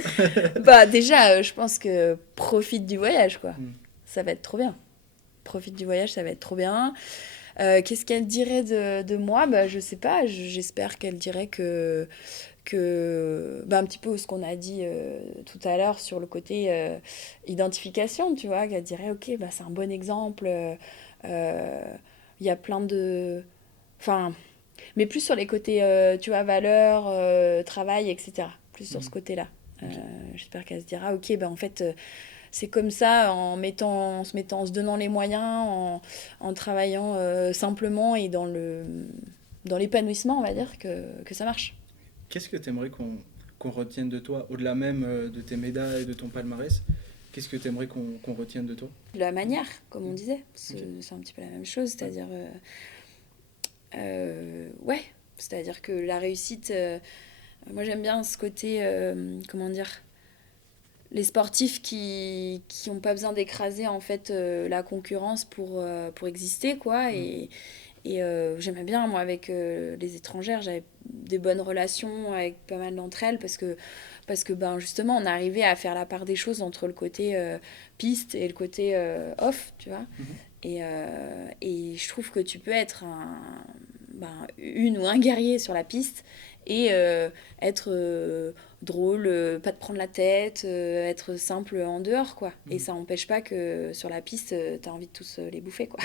Bah déjà, je pense que profite du voyage, quoi. Ça va être trop bien. Profite du voyage, ça va être trop bien. Qu'est-ce qu'elle dirait de moi? Bah, je sais pas. J'espère qu'elle dirait que bah, un petit peu ce qu'on a dit tout à l'heure sur le côté identification, tu vois, qu'elle dirait, ok, bah, c'est un bon exemple. Il y a plein de... Enfin... Mais plus sur les côtés, tu vois, valeurs, travail, etc. Plus sur ce côté-là. J'espère qu'elle se dira, ok, ben en fait, c'est comme ça, en se donnant les moyens, en travaillant simplement et dans l'épanouissement, on va dire, que ça marche. Qu'est-ce que tu aimerais qu'on retienne de toi, au-delà même de tes médailles, de ton palmarès? Qu'est-ce que tu aimerais qu'on retienne de toi? La manière, comme on disait. C'est un petit peu la même chose, c'est-à-dire... ouais, c'est-à-dire que la réussite, moi j'aime bien ce côté, comment dire, les sportifs qui n'ont pas besoin d'écraser en fait la concurrence pour exister, quoi. Et j'aimais bien, moi, avec les étrangères, j'avais des bonnes relations avec pas mal d'entre elles parce que ben, justement, on arrivait à faire la part des choses entre le côté piste et le côté off, tu vois. Et je trouve que tu peux être une ou un guerrier sur la piste et être drôle, pas te prendre la tête, être simple en dehors, quoi. Et ça n'empêche pas que sur la piste, tu as envie de tous les bouffer, quoi.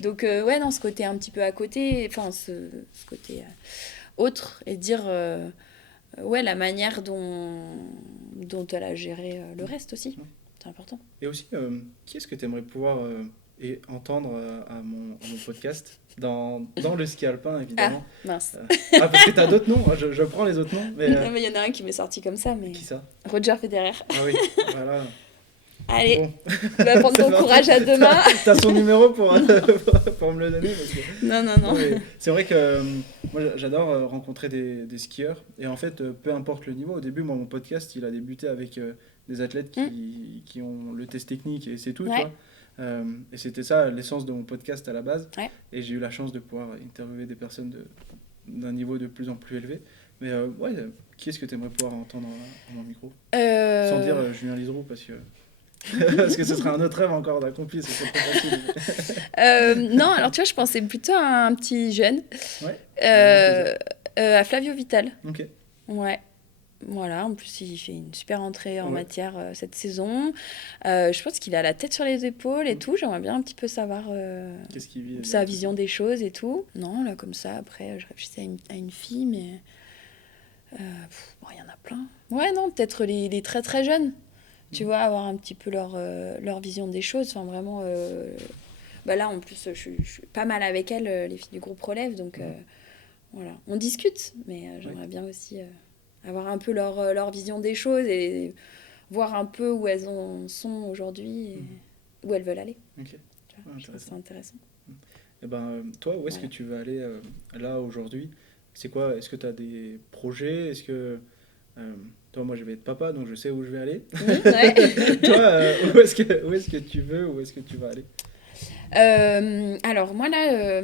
Donc, ouais, dans ce côté un petit peu à côté, enfin, ce côté autre, et dire, ouais, la manière dont elle a géré le reste aussi. C'est important. Et aussi, qui est-ce que tu aimerais pouvoir et entendre à mon podcast dans le ski alpin, Ah, évidemment. mince. Parce que tu as d'autres noms, je prends les autres noms, mais Non, mais il y en a un qui m'est sorti comme ça, mais qui ça? Roger Federer. Ah oui, voilà. Allez, Bon, tu vas prendre c'est ton parti. courage à deux mains. T'as son numéro pour me le donner parce que... Non, non, non. Non, mais c'est vrai que moi j'adore rencontrer des skieurs et en fait peu importe le niveau, au début moi mon podcast il a débuté avec des athlètes qui ont le test technique et c'est tout, tu Ouais. vois. Et c'était ça l'essence de mon podcast à la base. Ouais. Et j'ai eu la chance de pouvoir interviewer des personnes d'un niveau de plus en plus élevé. Mais ouais, qui est-ce que tu aimerais pouvoir entendre à mon micro? Sans dire Julien Liseroux parce que... parce que ce serait un autre rêve encore d'accompli, ce serait trop facile. Non, alors tu vois, je pensais plutôt à un petit jeune, Ouais. à Flavio Vital. Ok. Ouais. Voilà, en plus il fait une super entrée en Ouais. matière cette saison. Je pense qu'il a la tête sur les épaules et tout. J'aimerais bien un petit peu savoir Qu'est-ce qui vit sa vision des choses et tout. Non, là comme ça, après je réfléchissais à une fille, mais bon, il y en a plein. Ouais, non, peut-être les très très jeunes. Tu vois, avoir un petit peu leur vision des choses. Enfin, vraiment, bah là en plus je suis pas mal avec elles, les filles du groupe Relève, donc voilà, on discute, mais j'aimerais bien aussi avoir un peu leur vision des choses et voir un peu où elles en sont aujourd'hui et où elles veulent aller. Ok. Tu vois, je trouve ça intéressant. Et ben, toi, où est-ce que tu veux aller là aujourd'hui? C'est quoi? Est-ce que tu as des projets? Est-ce que toi, moi, je vais être papa, donc je sais où je vais aller. Ouais. Toi, où est-ce que tu veux? Où est-ce que tu vas aller? Alors moi là,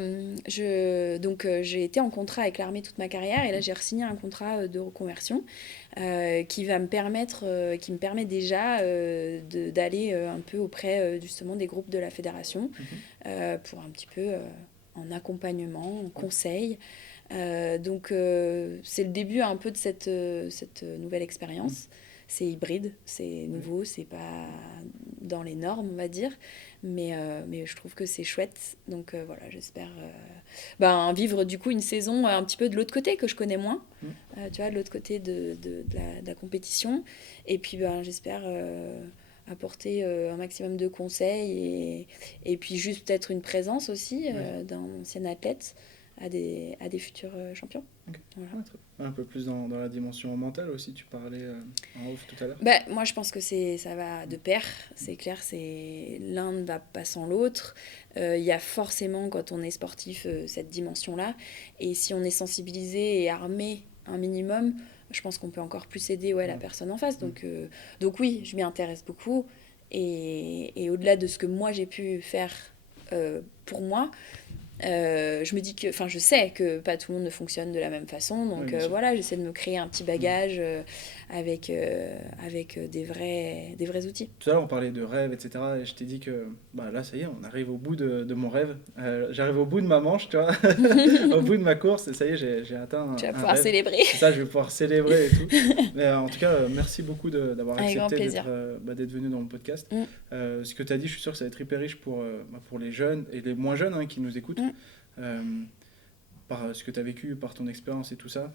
j'ai été en contrat avec l'armée toute ma carrière et là j'ai re-signé un contrat de reconversion qui me permet déjà d'aller un peu auprès justement des groupes de la fédération pour un petit peu en accompagnement, en conseil. C'est le début un peu de cette nouvelle expérience. C'est hybride, c'est nouveau, c'est pas dans les normes, on va dire, mais je trouve que c'est chouette. Donc voilà, j'espère vivre du coup une saison un petit peu de l'autre côté que je connais moins, tu vois, de l'autre côté de la compétition. Et puis j'espère apporter un maximum de conseils et puis juste peut-être une présence aussi d'un ancien athlète à des futurs champions. Okay. Voilà. Ouais, un peu plus dans la dimension mentale aussi, tu parlais en off tout à l'heure. Moi, je pense que ça va de pair, c'est clair, l'un ne va pas sans l'autre. Il y a forcément, quand on est sportif, cette dimension-là. Et si on est sensibilisé et armé un minimum, je pense qu'on peut encore plus aider la personne en face. Donc oui, je m'y intéresse beaucoup. Et au-delà de ce que moi, j'ai pu faire pour moi, je me dis que, je sais que pas tout le monde ne fonctionne de la même façon, donc voilà, j'essaie de me créer un petit bagage avec des vrais outils. Tout à l'heure on parlait de rêve, etc. Et je t'ai dit que là ça y est, on arrive au bout de mon rêve. J'arrive au bout de ma manche, tu vois, au bout de ma course, et ça y est, j'ai atteint tu vas un pouvoir rêve. célébrer. C'est ça, je vais pouvoir célébrer et tout. Mais en tout cas, merci beaucoup d'avoir Avec accepté d'être venu dans mon podcast. Ce que tu as dit, je suis sûr que ça va être hyper riche pour les jeunes et les moins jeunes qui nous écoutent. Par ce que tu as vécu, par ton expérience et tout ça.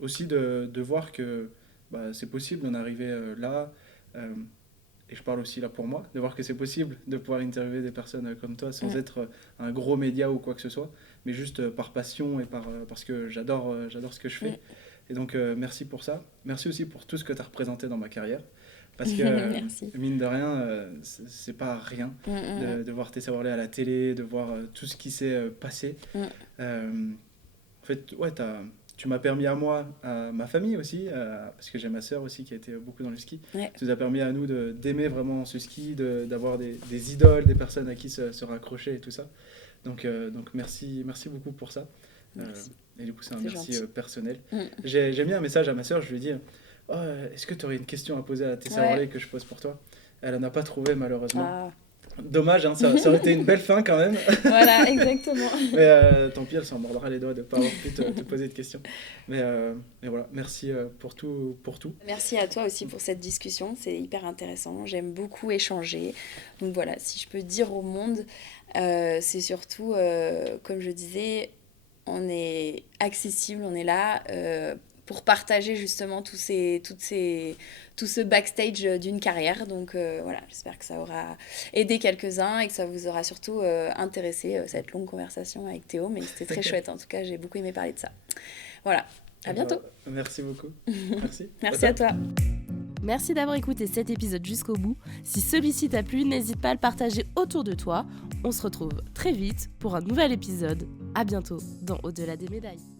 Aussi de voir que c'est possible d'en arriver là. Et je parle aussi là pour moi, de voir que c'est possible de pouvoir interviewer des personnes comme toi sans être un gros média ou quoi que ce soit, mais juste par passion et parce que j'adore ce que je fais. Et donc merci pour ça. Merci aussi pour tout ce que tu as représenté dans ma carrière. Parce que, mine de rien, c'est pas rien de voir tes savoir-aller à la télé, de voir tout ce qui s'est passé. En fait, tu m'as permis à moi, à ma famille aussi, parce que j'ai ma sœur aussi qui a été beaucoup dans le ski. Tu nous as permis à nous d'aimer vraiment ce ski, d'avoir des idoles, des personnes à qui se raccrocher et tout ça. Donc merci beaucoup pour ça. Et du coup, c'est un merci personnel. J'ai mis un message à ma sœur, je lui ai dit... Oh, est-ce que tu aurais une question à poser à tes savoir-aller que je pose pour toi? Elle n'en a pas trouvé malheureusement. Dommage, ça aurait été une belle fin quand même. Voilà, exactement. Mais tant pis, elle s'en mordra les doigts de ne pas avoir pu te poser de questions. Mais voilà, merci pour tout. Merci à toi aussi pour cette discussion, c'est hyper intéressant. J'aime beaucoup échanger. Donc voilà, si je peux dire au monde, c'est surtout, comme je disais, on est accessible, on est là pour partager justement tout ce backstage d'une carrière. Donc voilà, j'espère que ça aura aidé quelques-uns et que ça vous aura surtout intéressé, cette longue conversation avec Théo. Mais c'était très chouette, en tout cas, j'ai beaucoup aimé parler de ça. Voilà, à bientôt. Merci beaucoup. Merci. Merci à toi. Merci d'avoir écouté cet épisode jusqu'au bout. Si celui-ci t'a plu, n'hésite pas à le partager autour de toi. On se retrouve très vite pour un nouvel épisode. À bientôt dans Au-delà des médailles.